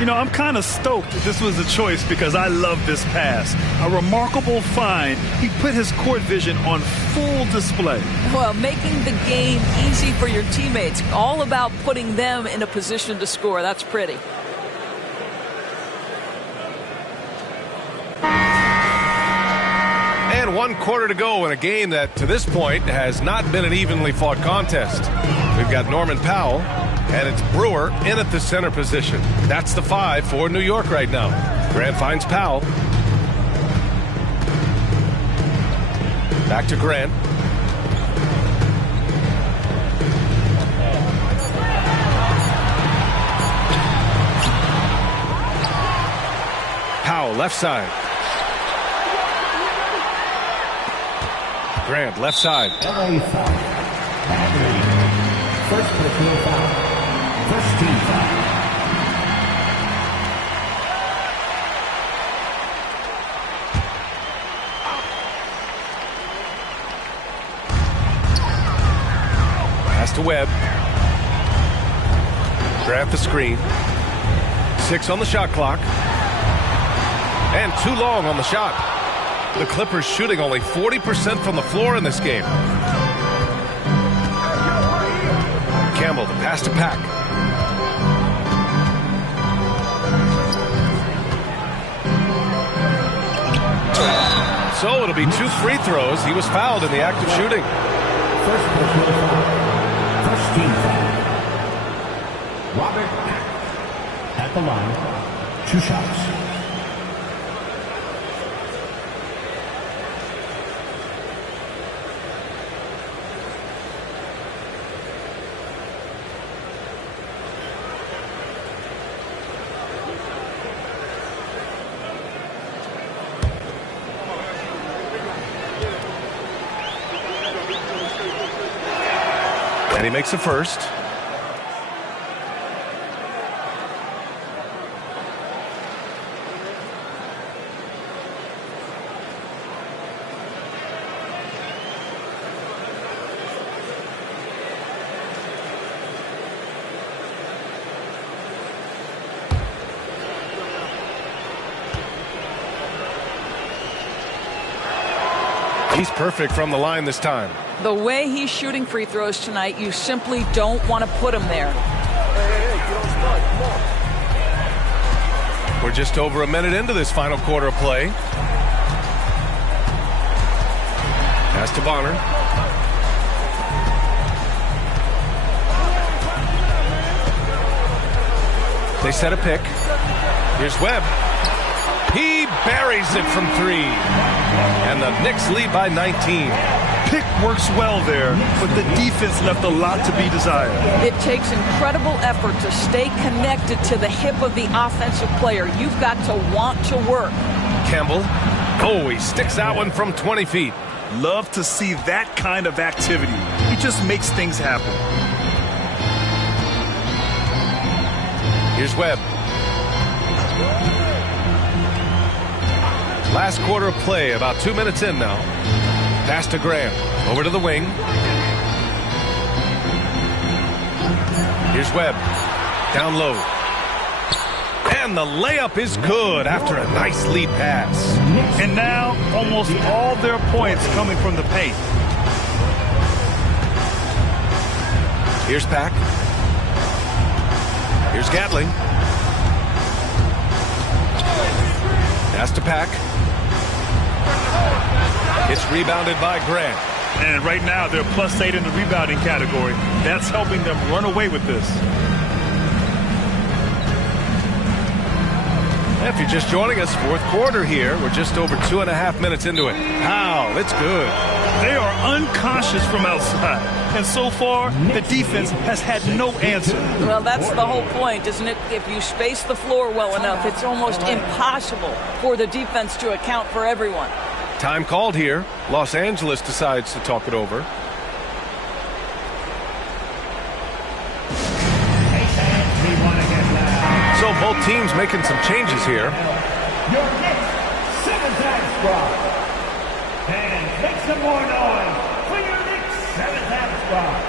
You know, I'm kind of stoked that this was a choice because I love this pass. A remarkable find. He put his court vision on full display. Well, making the game easy for your teammates. All about putting them in a position to score. That's pretty. And 1 quarter to go in a game that, to this point, has not been an evenly fought contest. We've got Norman Powell, and it's Brewer in at the center position. That's the 5 for New York right now. Grant finds Powell. Back to Grant. Powell, left side. Grant, left side. LA foul. Bagley. First personal foul. First team foul. Pass to Webb. Grant the screen. 6 on the shot clock. And too long on the shot. The Clippers shooting only 40% from the floor in this game. Campbell, the pass to Pack. So it'll be 2 free throws. He was fouled in the act of shooting. First personal foul. First team foul. Robert at the line. 2 shots. And he makes the first. He's perfect from the line this time. The way he's shooting free throws tonight, you simply don't want to put him there. We're just over a minute into this final quarter of play. Pass to Bonner. They set a pick. Here's Webb. He buries it from 3. And the Knicks lead by 19. Pick works well there, but the defense left a lot to be desired. It takes incredible effort to stay connected to the hip of the offensive player. You've got to want to work. Campbell. Oh, he sticks that one from 20 feet. Love to see that kind of activity. He just makes things happen. Here's Webb. Last quarter of play, about 2 minutes in now. Pass to Graham. Over to the wing. Here's Webb. Down low. And the layup is good after a nice lead pass. And now, almost all their points coming from the paint. Here's Pack. Here's Gatling. Pass to Pack. It's rebounded by Grant. And right now, they're +8 in the rebounding category. That's helping them run away with this. If you're just joining us, fourth quarter here. We're just over 2.5 minutes into it. How? It's good. They are unconscious from outside. And so far, the defense has had no answer. Well, that's the whole point, isn't it? If you space the floor well enough, it's almost impossible for the defense to account for everyone. Time called here. Los Angeles decides to talk it over. So both teams making some changes here. Your Knicks 7th squad. And make some more noise for your Knicks 7th squad.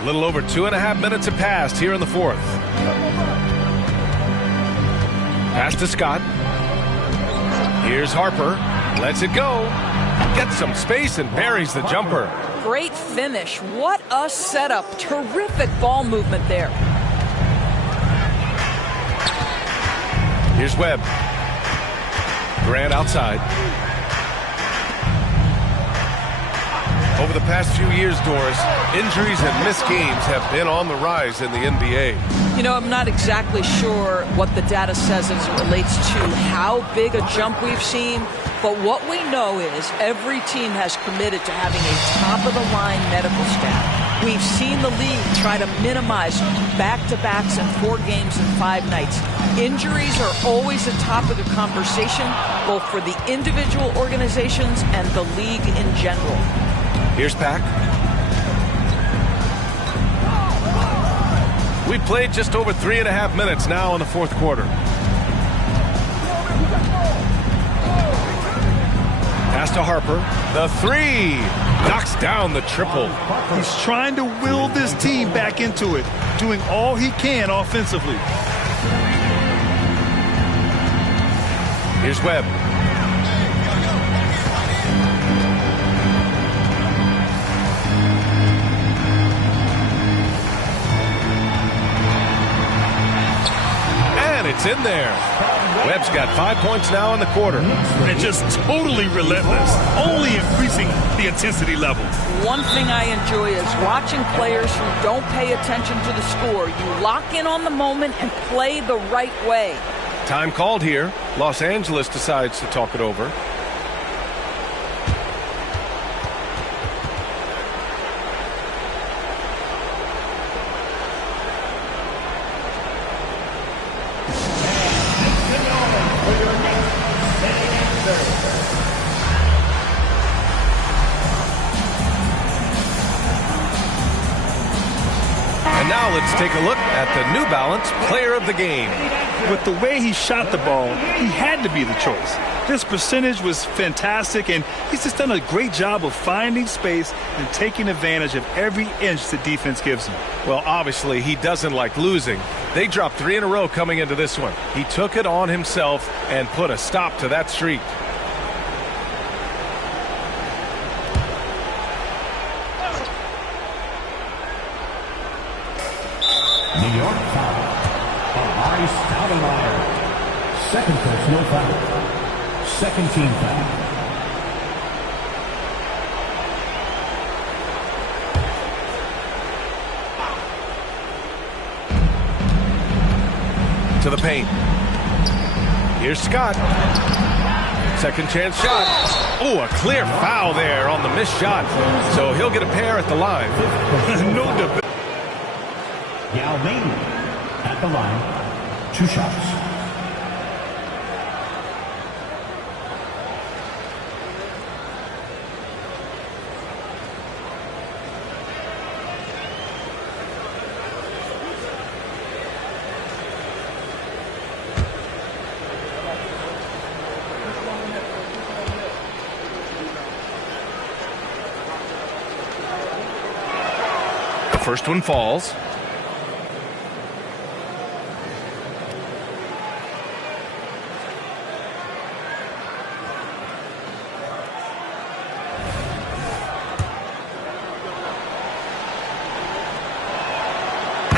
A little over 2.5 minutes have passed here in the fourth. Pass to Scott. Here's Harper. Lets it go. Gets some space and buries the jumper. Great finish. What a setup. Terrific ball movement there. Here's Webb. Grant outside. Over the past few years, Doris, injuries and missed games have been on the rise in the NBA. You know, I'm not exactly sure what the data says as it relates to how big a jump we've seen, but what we know is every team has committed to having a top-of-the-line medical staff. We've seen the league try to minimize back-to-backs in 4 games and 5 nights. Injuries are always a topic of conversation, both for the individual organizations and the league in general. Here's Pack. We've played just over 3.5 minutes now in the fourth quarter. Pass to Harper. The three. Knocks down the triple. He's trying to will this team back into it, doing all he can offensively. Here's Webb. And it's in there. Webb's got 5 points now in the quarter. And just totally relentless, only increasing the intensity level. One thing I enjoy is watching players who don't pay attention to the score. You lock in on the moment and play the right way. Time called here. Los Angeles decides to talk it over. And now let's take a look at the New Balance Player of the Game. With the way he shot the ball, he had to be the choice. This percentage was fantastic, and he's just done a great job of finding space and taking advantage of every inch the defense gives him. Well, obviously, he doesn't like losing. They dropped 3 in a row coming into this one. He took it on himself and put a stop to that streak. New York foul. Stoudemire. Second personal foul. Second team foul. To the paint. Here's Scott. Second chance shot. Oh, a clear foul there on the missed shot. So he'll get a pair at the line. No debate. Galvani at the line. 2 shots. The first one falls.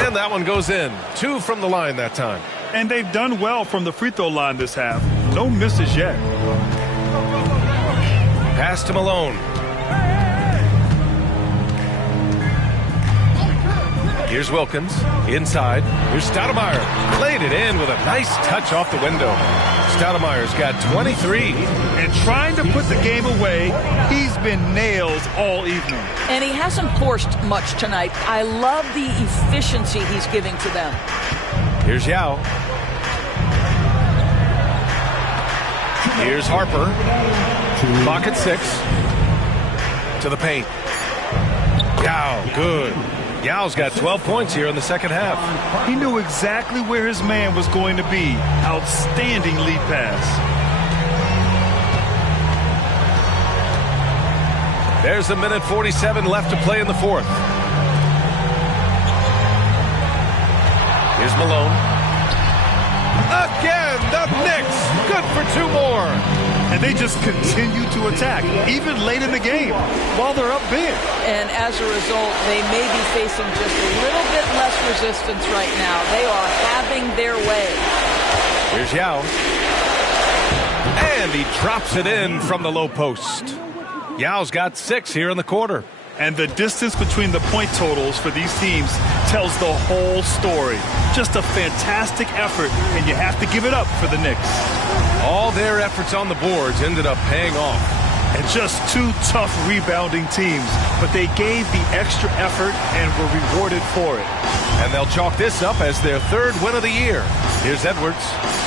And that one goes in. 2 from the line that time. And they've done well from the free throw line this half. No misses yet. Pass to Malone. Here's Wilkins. Inside. Here's Stoudemire. Played it in with a nice touch off the window. Stoudemire's got 23. And trying to put the game away, he's been nails all evening. And he hasn't forced much tonight. I love the efficiency he's giving to them. Here's Yao. Here's Harper. Clock at 6. To the paint. Yao, good. Yao's got 12 points here in the second half. He knew exactly where his man was going to be. Outstanding lead pass. There's a minute 47 left to play in the fourth. Here's Malone. Again, the Knicks. Good for 2 more. And they just continue to attack, even late in the game, while they're up big. And as a result, they may be facing just a little bit less resistance right now. They are having their way. Here's Yao. And he drops it in from the low post. Yao's got 6 here in the quarter. And the distance between the point totals for these teams tells the whole story. Just a fantastic effort, and you have to give it up for the Knicks. All their efforts on the boards ended up paying off. And just 2 tough rebounding teams, but they gave the extra effort and were rewarded for it. And they'll chalk this up as their 3rd win of the year. Here's Edwards.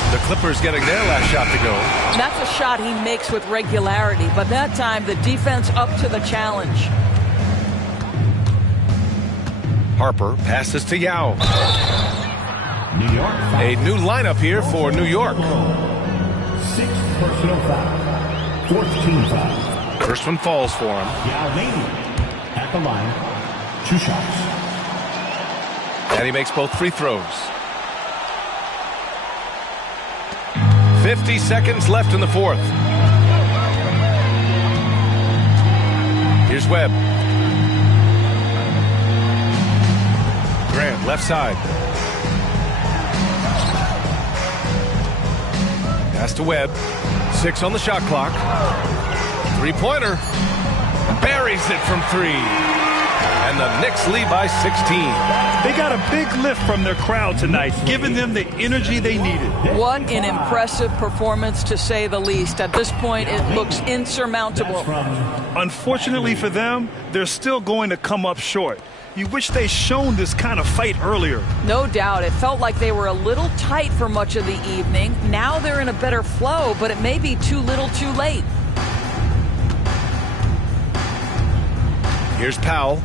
The Clippers getting their last shot to go. That's a shot he makes with regularity, but that time the defense up to the challenge. Harper passes to Yao. New York foul. A new lineup here for New York. 6th personal foul. 4th team foul. First one falls for him. Yao Lady at the line. 2 shots. And he makes both free throws. 50 seconds left in the 4th. Here's Webb. Grant, left side. Pass to Webb. 6 on the shot clock. Three-pointer. Buries it from 3. And the Knicks lead by 16. They got a big lift from their crowd tonight, giving them the energy they needed. What an impressive performance, to say the least. At this point, it looks insurmountable. Unfortunately for them, they're still going to come up short. You wish they'd shown this kind of fight earlier. No doubt. It felt like they were a little tight for much of the evening. Now they're in a better flow, but it may be too little too late. Here's Powell.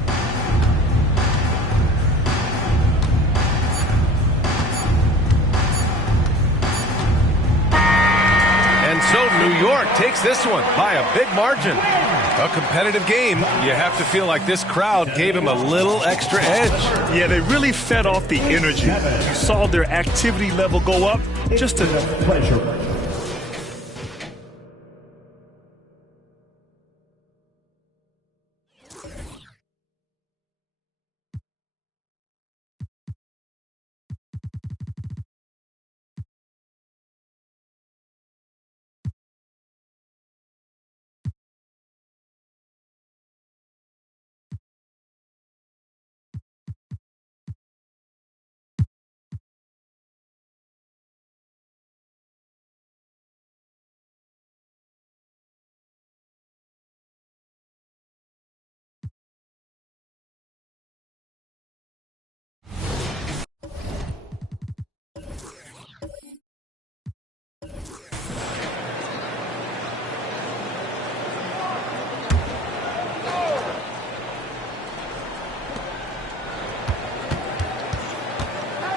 And so New York takes this one by a big margin. A competitive game. You have to feel like this crowd gave him a little extra edge. Yeah, they really fed off the energy. You saw their activity level go up just a pleasure.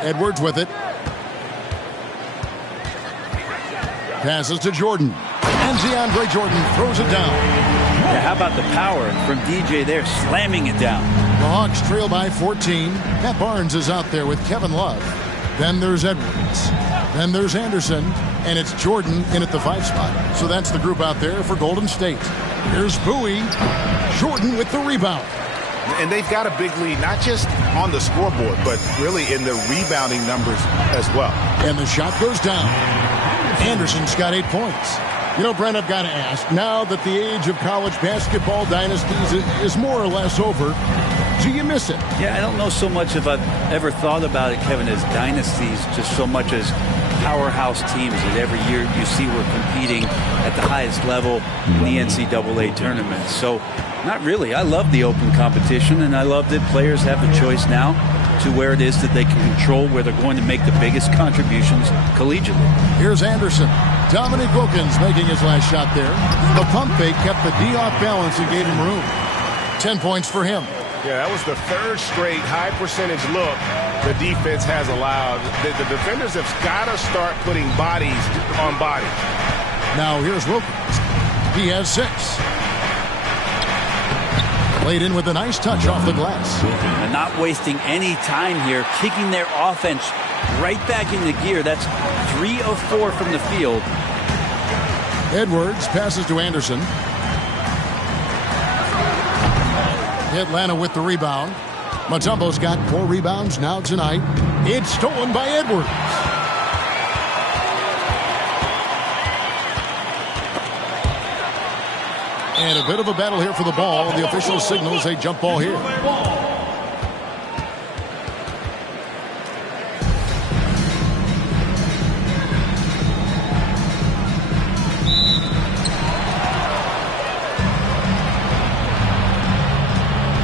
Edwards with it. Passes to Jordan. And DeAndre Jordan throws it down. Yeah, how about the power from DJ there, slamming it down. The Hawks trail by 14. Matt Barnes is out there with Kevin Love. Then there's Edwards. Then there's Anderson. And it's Jordan in at the 5 spot. So that's the group out there for Golden State. Here's Bowie. Jordan with the rebound. And they've got a big lead, not just on the scoreboard, but really in the rebounding numbers as well. And the shot goes down. Anderson's got 8 points. You know, Brent, I've got to ask, now that the age of college basketball dynasties is more or less over, do you miss it? Yeah, I don't know so much if I've ever thought about it, Kevin, as dynasties, just so much as powerhouse teams that every year you see we're competing at the highest level in the NCAA tournament. So, not really. I love the open competition, and I love that players have the choice now to where it is that they can control where they're going to make the biggest contributions collegiately. Here's Anderson. Dominic Wilkins making his last shot there. The pump fake kept the D off balance and gave him room. 10 points for him. Yeah, that was the 3rd straight high percentage look the defense has allowed. The defenders have got to start putting bodies on bodies. Now here's Wilkins. He has 6. Played in with a nice touch off the glass. And not wasting any time here, kicking their offense right back into gear. That's 3 of 4 from the field. Edwards passes to Anderson. Atlanta with the rebound. Mutombo's got 4 rebounds now tonight. It's stolen by Edwards. And a bit of a battle here for the ball. The official signals a jump ball here.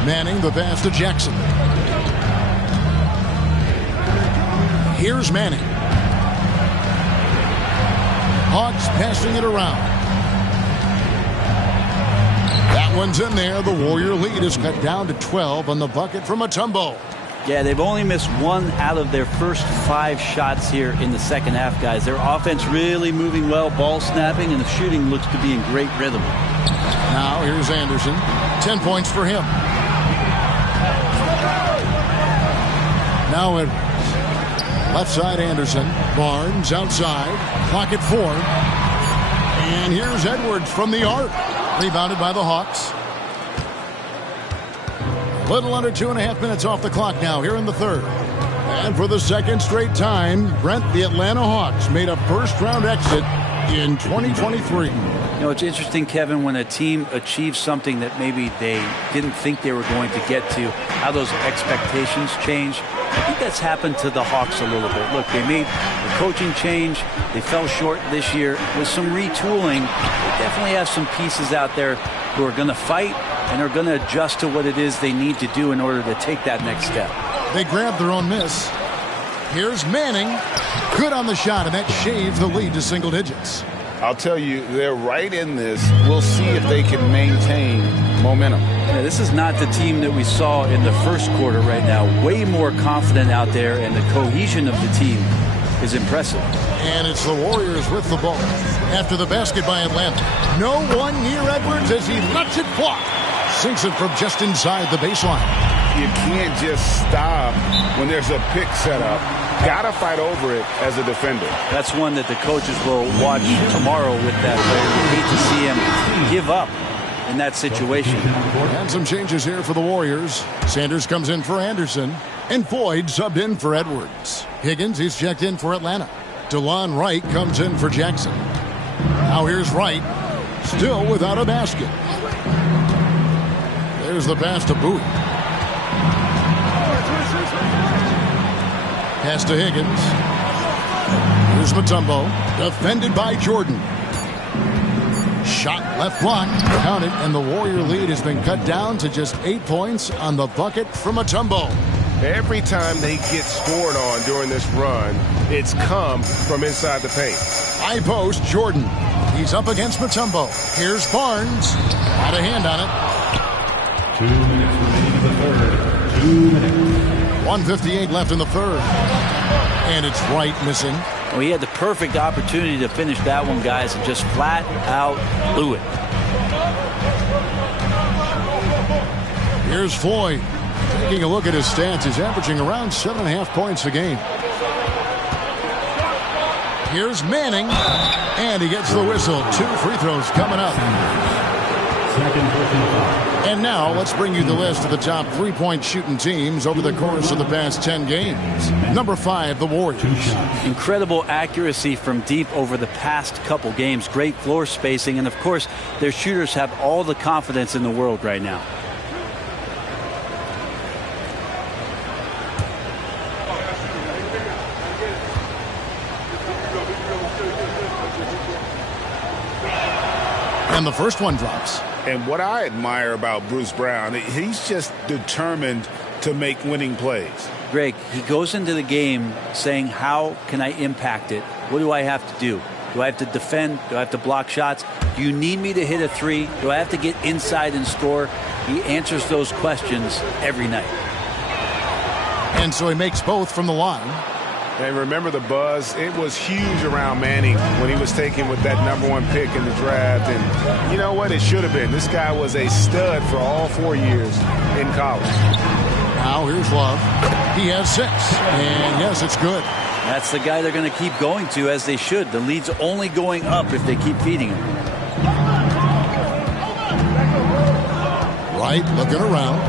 Manning the pass to Jackson. Here's Manning. Hawks passing it around. That one's in there. The Warrior lead is cut down to 12 on the bucket from Mutombo. Yeah, they've only missed 1 out of their first 5 shots here in the second half, guys. Their offense really moving well, ball snapping, and the shooting looks to be in great rhythm. Now here's Anderson. 10 points for him. Now Edwards. Left side Anderson. Barnes outside. Clock at 4. And here's Edwards from the arc. Rebounded by the Hawks. A little under 2.5 minutes off the clock now here in the third. And for the second straight time, Brent, the Atlanta Hawks made a first-round exit in 2023. You know, it's interesting, Kevin, when a team achieves something that maybe they didn't think they were going to get to, how those expectations change. I think that's happened to the Hawks a little bit. Look, they made the coaching change. They fell short this year. With some retooling, they definitely have some pieces out there who are going to fight and are going to adjust to what it is they need to do in order to take that next step. They grabbed their own miss. Here's Manning. Good on the shot, and that shaves the lead to single digits. I'll tell you, they're right in this. We'll see if they can maintain momentum. Yeah, this is not the team that we saw in the first quarter right now. Way more confident out there, and the cohesion of the team is impressive. And it's the Warriors with the ball. After the basket by Atlanta. No one near Edwards as he lets it fly. Sinks it from just inside the baseline. You can't just stop when there's a pick set up. Gotta fight over it as a defender. That's one that the coaches will watch tomorrow with that player. You hate to see him give up in that situation. And some changes here for the Warriors. Sanders comes in for Anderson. And Floyd subbed in for Edwards. Higgins, he's checked in for Atlanta. DeLon Wright comes in for Jackson. Now here's Wright. Still without a basket. There's the pass to Bowie. Pass to Higgins. Here's Mutombo. Defended by Jordan. Shot left block. Counted, and the Warrior lead has been cut down to just 8 points on the bucket from Mutombo. Every time they get scored on during this run, it's come from inside the paint. High post, Jordan. He's up against Mutombo. Here's Barnes. Had a hand on it. 2 minutes remaining in the third. 2 minutes. 1:58 left in the third. And it's Wright missing. Well, he had the perfect opportunity to finish that one, guys, and just flat out blew it. Here's Floyd. Taking a look at his stats, he's averaging around 7.5 points a game. Here's Manning. And he gets the whistle. 2 free throws coming up. And now let's bring you the list of the top 3-point shooting teams over the course of the past 10 games. Number 5, the Warriors. Incredible accuracy from deep over the past couple games. Great floor spacing. And, of course, their shooters have all the confidence in the world right now. And the first one drops. And what I admire about Bruce Brown, he's just determined to make winning plays. Greg, he goes into the game saying, how can I impact it? What do I have to do? Do I have to defend? Do I have to block shots? Do you need me to hit a 3? Do I have to get inside and score? He answers those questions every night. And so he makes both from the line. And remember the buzz? It was huge around Manning when he was taken with that #1 pick in the draft. And you know what? It should have been. This guy was a stud for all 4 years in college. Now here's Love. He has 6. And yes, it's good. That's the guy they're going to keep going to, as they should. The lead's only going up if they keep feeding him. Wright looking around.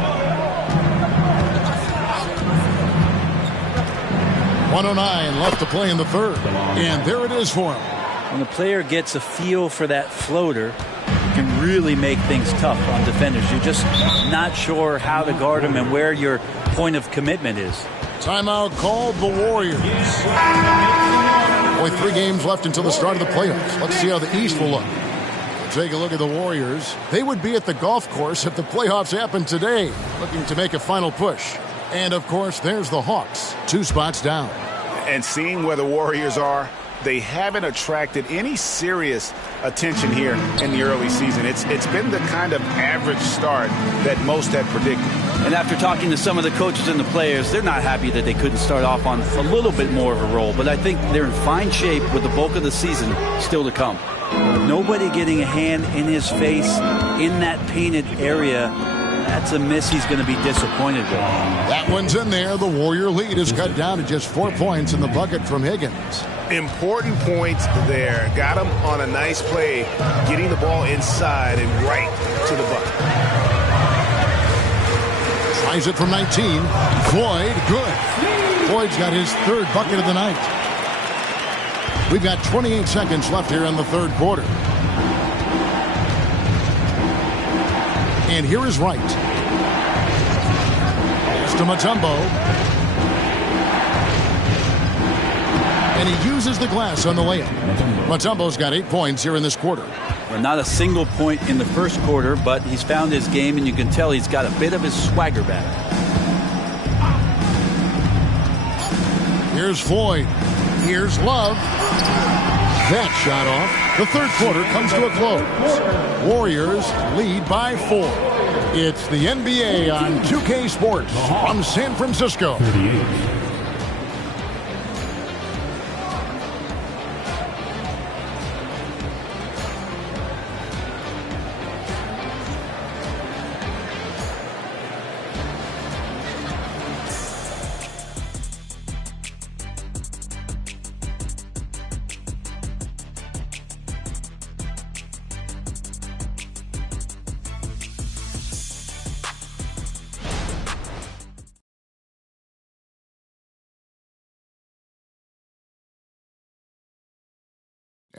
1:09 left to play in the third. And there it is for him. When the player gets a feel for that floater, it can really make things tough on defenders. You're just not sure how to guard them and where your point of commitment is. Timeout called the Warriors. Only 3 games left until the start of the playoffs. Let's see how the East will look. Take a look at the Warriors. They would be at the golf course if the playoffs happened today, looking to make a final push. And, of course, there's the Hawks, 2 spots down. And seeing where the Warriors are, they haven't attracted any serious attention here in the early season. It's been the kind of average start that most had predicted. And after talking to some of the coaches and the players, they're not happy that they couldn't start off on a little bit more of a roll. But I think they're in fine shape with the bulk of the season still to come. Nobody getting a hand in his face in that painted area. That's a miss he's going to be disappointed with. That one's in there. The Warrior lead is cut down to just 4 points in the bucket from Higgins. Important points there. Got him on a nice play, getting the ball inside and right to the bucket. Tries it from 19. Floyd, good. Floyd's got his third bucket of the night. We've got 28 seconds left here in the third quarter. And here is Wright. Pass to Mutombo. And he uses the glass on the layup. Mutombo's got 8 points here in this quarter. Well, not a single point in the first quarter, but he's found his game, and you can tell he's got a bit of his swagger back. Here's Floyd. Here's Love. That shot off. The third quarter comes to a close. Warriors lead by 4. It's the NBA on 2K Sports from San Francisco.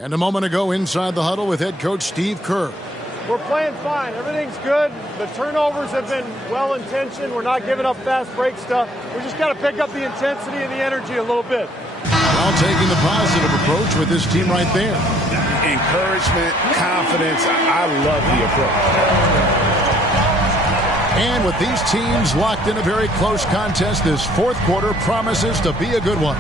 And a moment ago inside the huddle with head coach Steve Kerr. We're playing fine. Everything's good. The turnovers have been well-intentioned. We're not giving up fast break stuff. We just got to pick up the intensity and the energy a little bit. Well, taking the positive approach with this team right there. Encouragement, confidence. I love the approach. And with these teams locked in a very close contest, this fourth quarter promises to be a good one.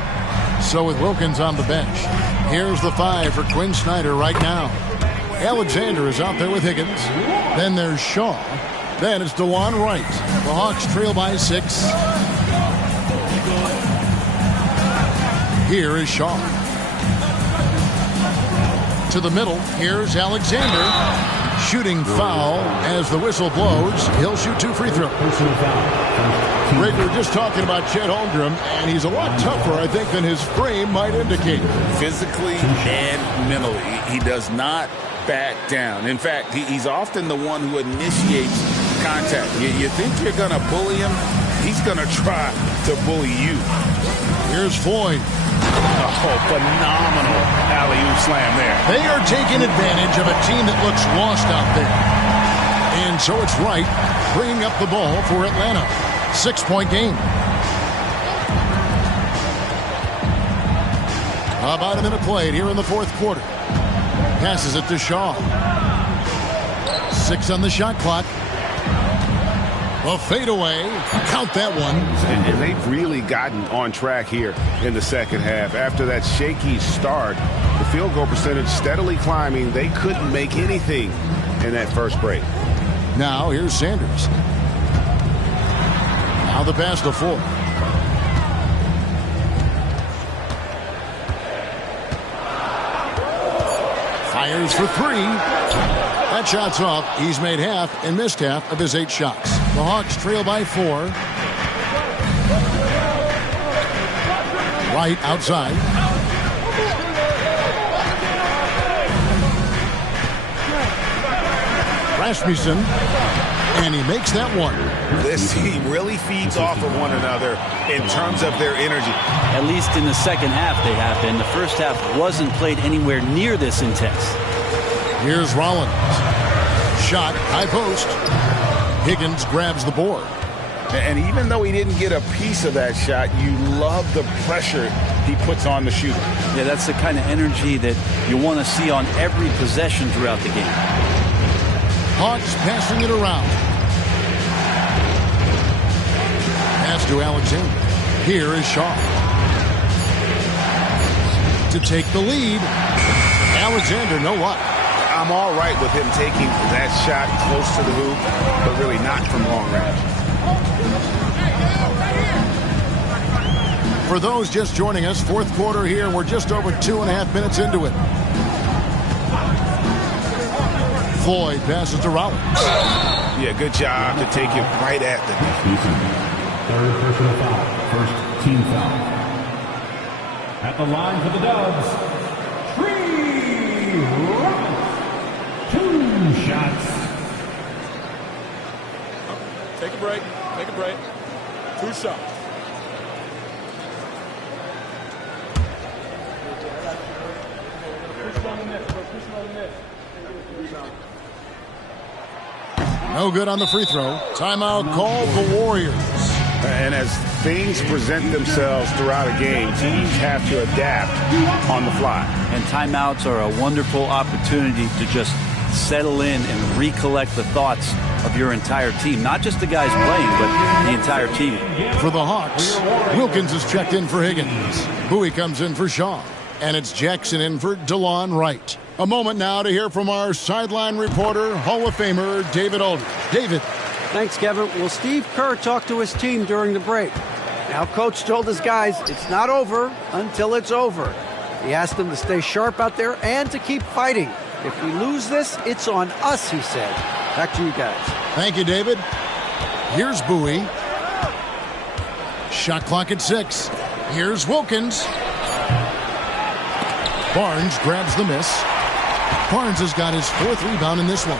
So with Wilkins on the bench, here's the 5 for Quinn Snyder right now. Alexander is out there with Higgins. Then there's Shaw. Then it's DeJuan Wright. The Hawks trail by 6. Here is Shaw. To the middle, here's Alexander. Shooting foul as the whistle blows. He'll shoot 2 free throws. Rick, we're just talking about Chet Holmgren, and he's a lot tougher, I think, than his frame might indicate. Physically and mentally, he does not back down. In fact, he's often the one who initiates contact. You think you're going to bully him, he's going to try to bully you. Here's Floyd. Oh, phenomenal alley-oop slam there. They are taking advantage of a team that looks lost out there. And so it's Wright bringing up the ball for Atlanta. 6-point game. About a minute played here in the fourth quarter. Passes it to Shaw. 6 on the shot clock. A fadeaway. Count that one. And they've really gotten on track here in the second half. After that shaky start, the field goal percentage steadily climbing. They couldn't make anything in that first break. Now here's Sanders. Now the pass to Ford. Fires for 3. That shot's off. He's made half and missed half of his 8 shots. The Hawks trail by 4. Right outside. Rasmussen. And he makes that one. This team really feeds off of one another in terms of their energy. At least in the second half they have been. The first half wasn't played anywhere near this intense. Here's Rollins. Shot, high post. Higgins grabs the board. And even though he didn't get a piece of that shot, you love the pressure he puts on the shooter. Yeah, that's the kind of energy that you want to see on every possession throughout the game. Hawks passing it around. Pass to Alexander. Here is Shaw. to take the lead. Alexander, no luck. I'm all right with him taking that shot close to the hoop, but really not from long range. For those just joining us, fourth quarter here. We're just over 2.5 minutes into it. Floyd passes to Rollins. Yeah, good job to take it right at the third personal foul. First team foul. At the line for the Dubs, Tree Rollins. 2 shots. Take a break. Take a break. 2 shots. No good on the free throw. Timeout called the Warriors. And as things present themselves throughout a game, teams have to adapt on the fly. And timeouts are a wonderful opportunity to just settle in and recollect the thoughts of your entire team. Not just the guys playing, but the entire team. For the Hawks, Wilkins is checked in for Higgins. Bowie comes in for Shaw. And it's Jackson in for DeLon Wright. A moment now to hear from our sideline reporter, Hall of Famer David Aldridge. David. Thanks, Kevin. Well, Steve Kerr talked to his team during the break. Now, Coach told his guys it's not over until it's over. He asked them to stay sharp out there and to keep fighting. If we lose this, it's on us, he said. Back to you guys. Thank you, David. Here's Bowie. Shot clock at 6. Here's Wilkins. Barnes grabs the miss. Barnes has got his 4th rebound in this one.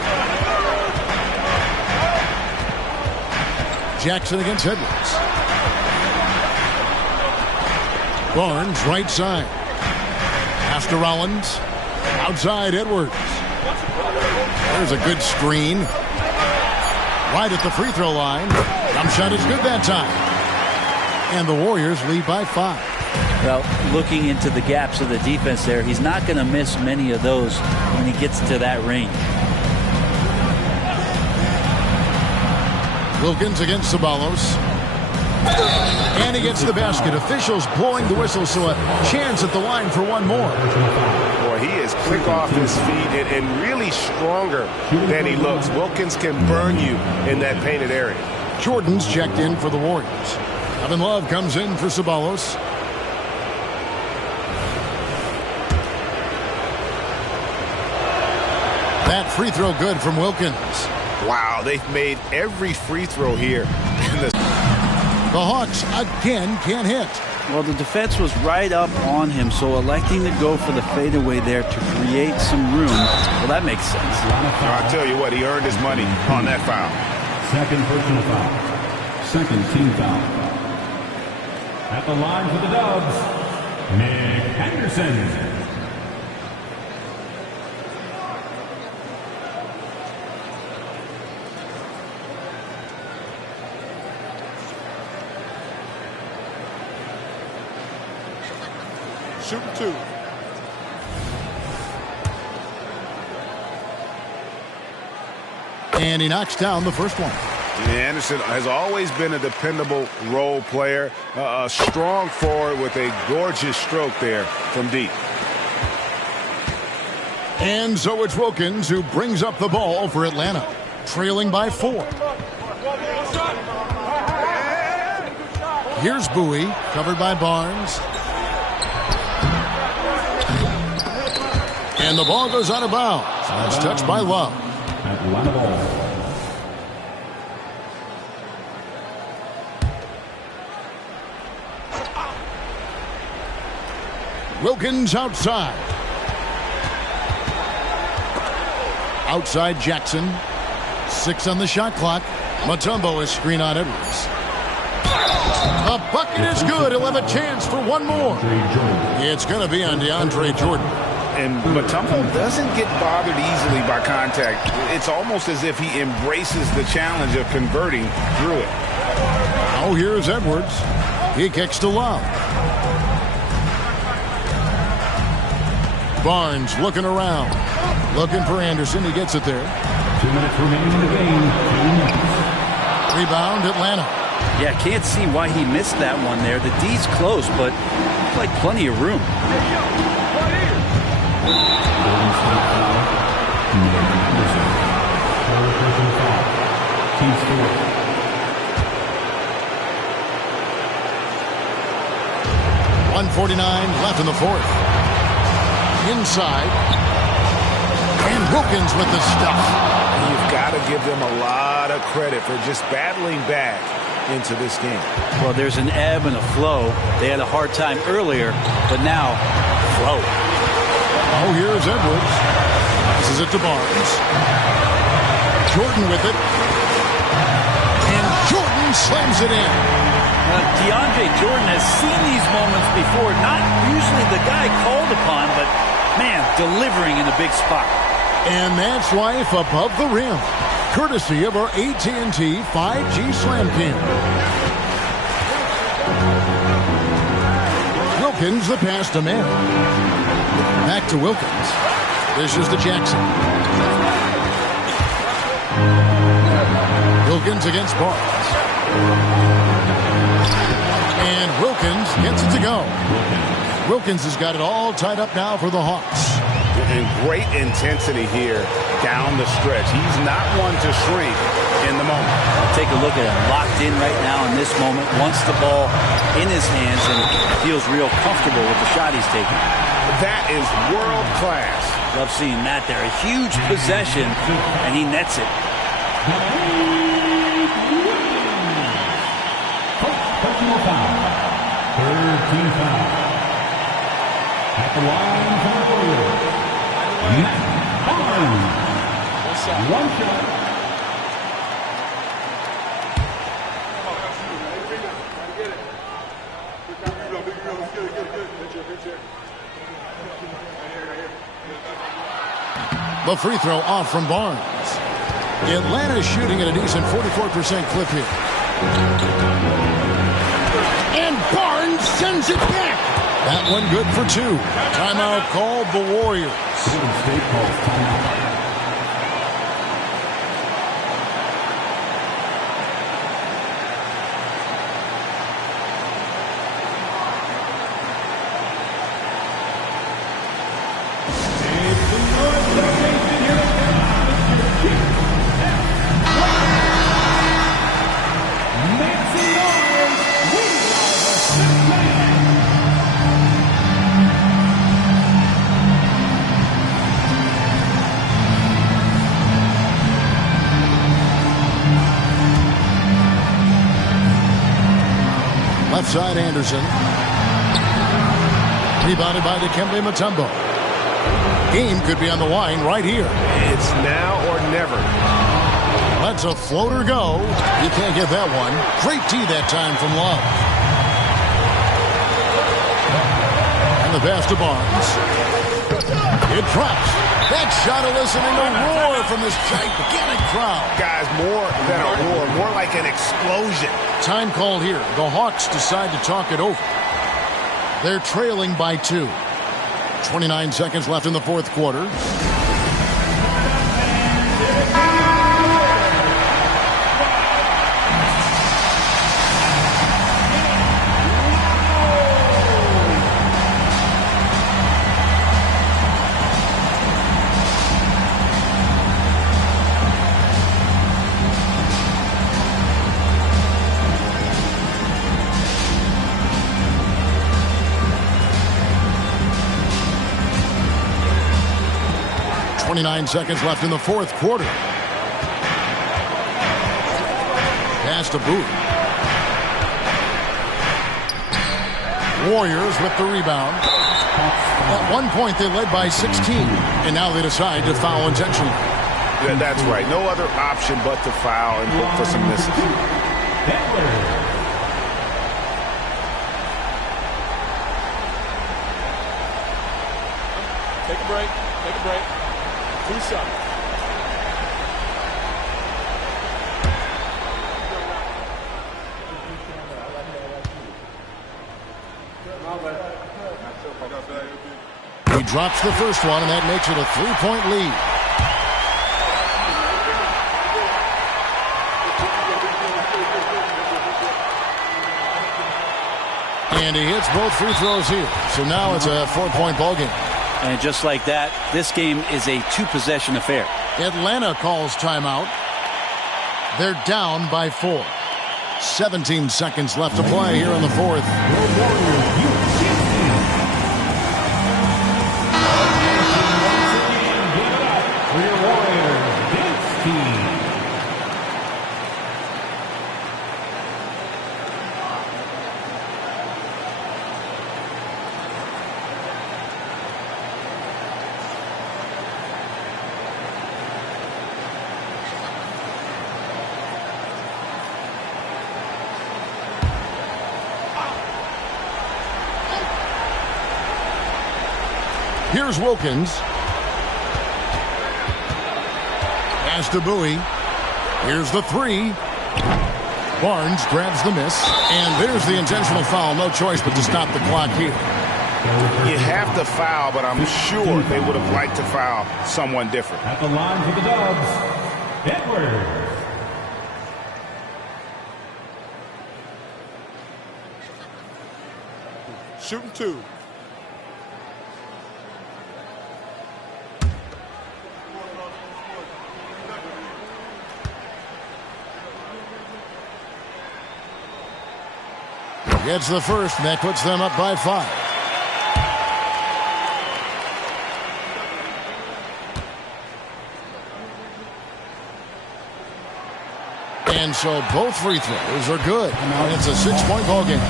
Jackson against Edwards. Barnes, right side. Pass to Rollins. Outside, Edwards. There's a good screen. Right at the free throw line. Jump shot is good that time. And the Warriors lead by 5. Well, looking into the gaps of the defense there, he's not going to miss many of those when he gets to that range. Wilkins against Ceballos. And he gets the basket. Officials blowing the whistle, so a chance at the line for one more. Boy, he is quick off his feet and really stronger than he looks. Wilkins can burn you in that painted area. Jordan's checked in for the Warriors. Kevin Love comes in for Ceballos. That free throw good from Wilkins. Wow, they've made every free throw here. The Hawks again can't hit. Well, the defense was right up on him, so electing to go for the fadeaway there to create some room, well, that makes sense. I'll tell you what, he earned his money on that foul. Second personal foul. Second team foul. At the line for the Dubs, Nick Henderson. Shooting 2. And he knocks down the first one. Anderson has always been a dependable role player, a strong forward with a gorgeous stroke there from deep. And so it's Wilkins who brings up the ball for Atlanta, trailing by 4. Here's Bowie, covered by Barnes. And the ball goes out of bounds. That's touched by Love. Atlanta ball. Wilkins outside. Outside Jackson. 6 on the shot clock. Mutombo is screen on Edwards. The bucket is good. He'll have a chance for one more. It's going to be on DeAndre Jordan. And Mutombo doesn't get bothered easily by contact. It's almost as if he embraces the challenge of converting through it. Oh, here's Edwards. He kicks to Love. Barnes looking around. Looking for Anderson. He gets it there. 2 minutes remaining in the game. Rebound, Atlanta. Yeah, can't see why he missed that one there. The D's close, but like plenty of room. Golden State foul. Nate Anderson. Third personal foul. Team's fourth. 1:49 left in the fourth. Inside. And Wilkins with the stuff. You've got to give them a lot of credit for just battling back into this game. Well, there's an ebb and a flow. They had a hard time earlier, but now, flow. Oh, here's Edwards. This is it to Barnes. Jordan with it. And Jordan slams it in. DeAndre Jordan has seen these moments before. Not usually the guy called upon, but, man, delivering in a big spot. And that's life above the rim. Courtesy of our AT&T 5G Slam Cam. Wilkins, the pass to man. Back to Wilkins. This is to Jackson. Wilkins against Barnes. And Wilkins gets it to go. Wilkins has got it all tied up now for the Hawks. And great intensity here down the stretch. He's not one to shrink in the moment. Take a look at him, locked in right now in this moment, wants the ball in his hands and feels real comfortable with the shot he's taking. That is world class. Love seeing that there. A huge possession, and he nets it. Personal foul. Third team foul. At the line for the Warriors. Matt Barnes. One shot. The free throw off from Barnes. Atlanta's shooting at a decent 44% clip here. And Barnes sends it back. That one good for two. Timeout called the Warriors. Golden State calls timeout. Left side, Anderson. Rebounded by Dikembe Mutombo. Game could be on the line right here. It's now or never. Lets a floater go. You can't get that one. Great tee that time from Love. And the pass to Barnes. It drops. That shot eliciting a roar from this gigantic crowd. Guys, more than a roar, more like an explosion. Time called here. The Hawks decide to talk it over. They're trailing by 2. 29 seconds left in the fourth quarter. Seconds left in the fourth quarter. Pass to Booth. Warriors with the rebound. At one point they led by 16, and now they decide to foul intentionally. Yeah, that's right. No other option but to foul and look for some misses. Take a break. Take a break. 2 shots. He drops the first one, and that makes it a 3-point lead. And he hits both free throws here. So now it's a 4-point ball game. And just like that, this game is a two-possession affair. Atlanta calls timeout. They're down by 4. 17 seconds left to play here in the fourth. Here's Wilkins. Pass to Bowie. Here's the 3. Barnes grabs the miss. And there's the intentional foul. No choice but to stop the clock here. You have to foul, but I'm sure they would have liked to foul someone different. At the line for the Dubs, Edwards. Shooting 2. Gets the first, and that puts them up by 5. And so both free throws are good. And it's a 6-point ball game.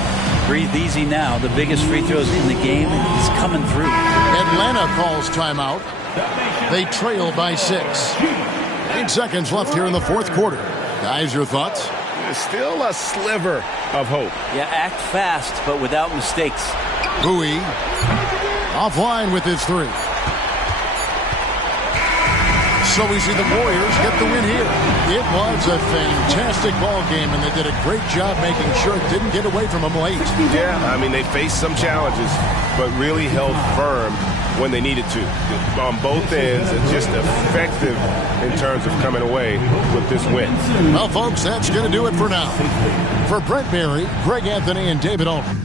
Breathe easy now. The biggest free throws in the game, and he's coming through. Atlanta calls timeout. They trail by 6. 8 seconds left here in the fourth quarter. Guys, your thoughts? There's still a sliver of hope. Yeah, act fast, but without mistakes. Bowie offline with his 3. So we see the Warriors get the win here. It was a fantastic ball game, and they did a great job making sure it didn't get away from them late. Yeah, I mean, they faced some challenges, but really held firm when they needed to. On both ends, and just effective in terms of coming away with this win. Well, folks, that's going to do it for now. For Brent Berry, Greg Anthony, and David Altman,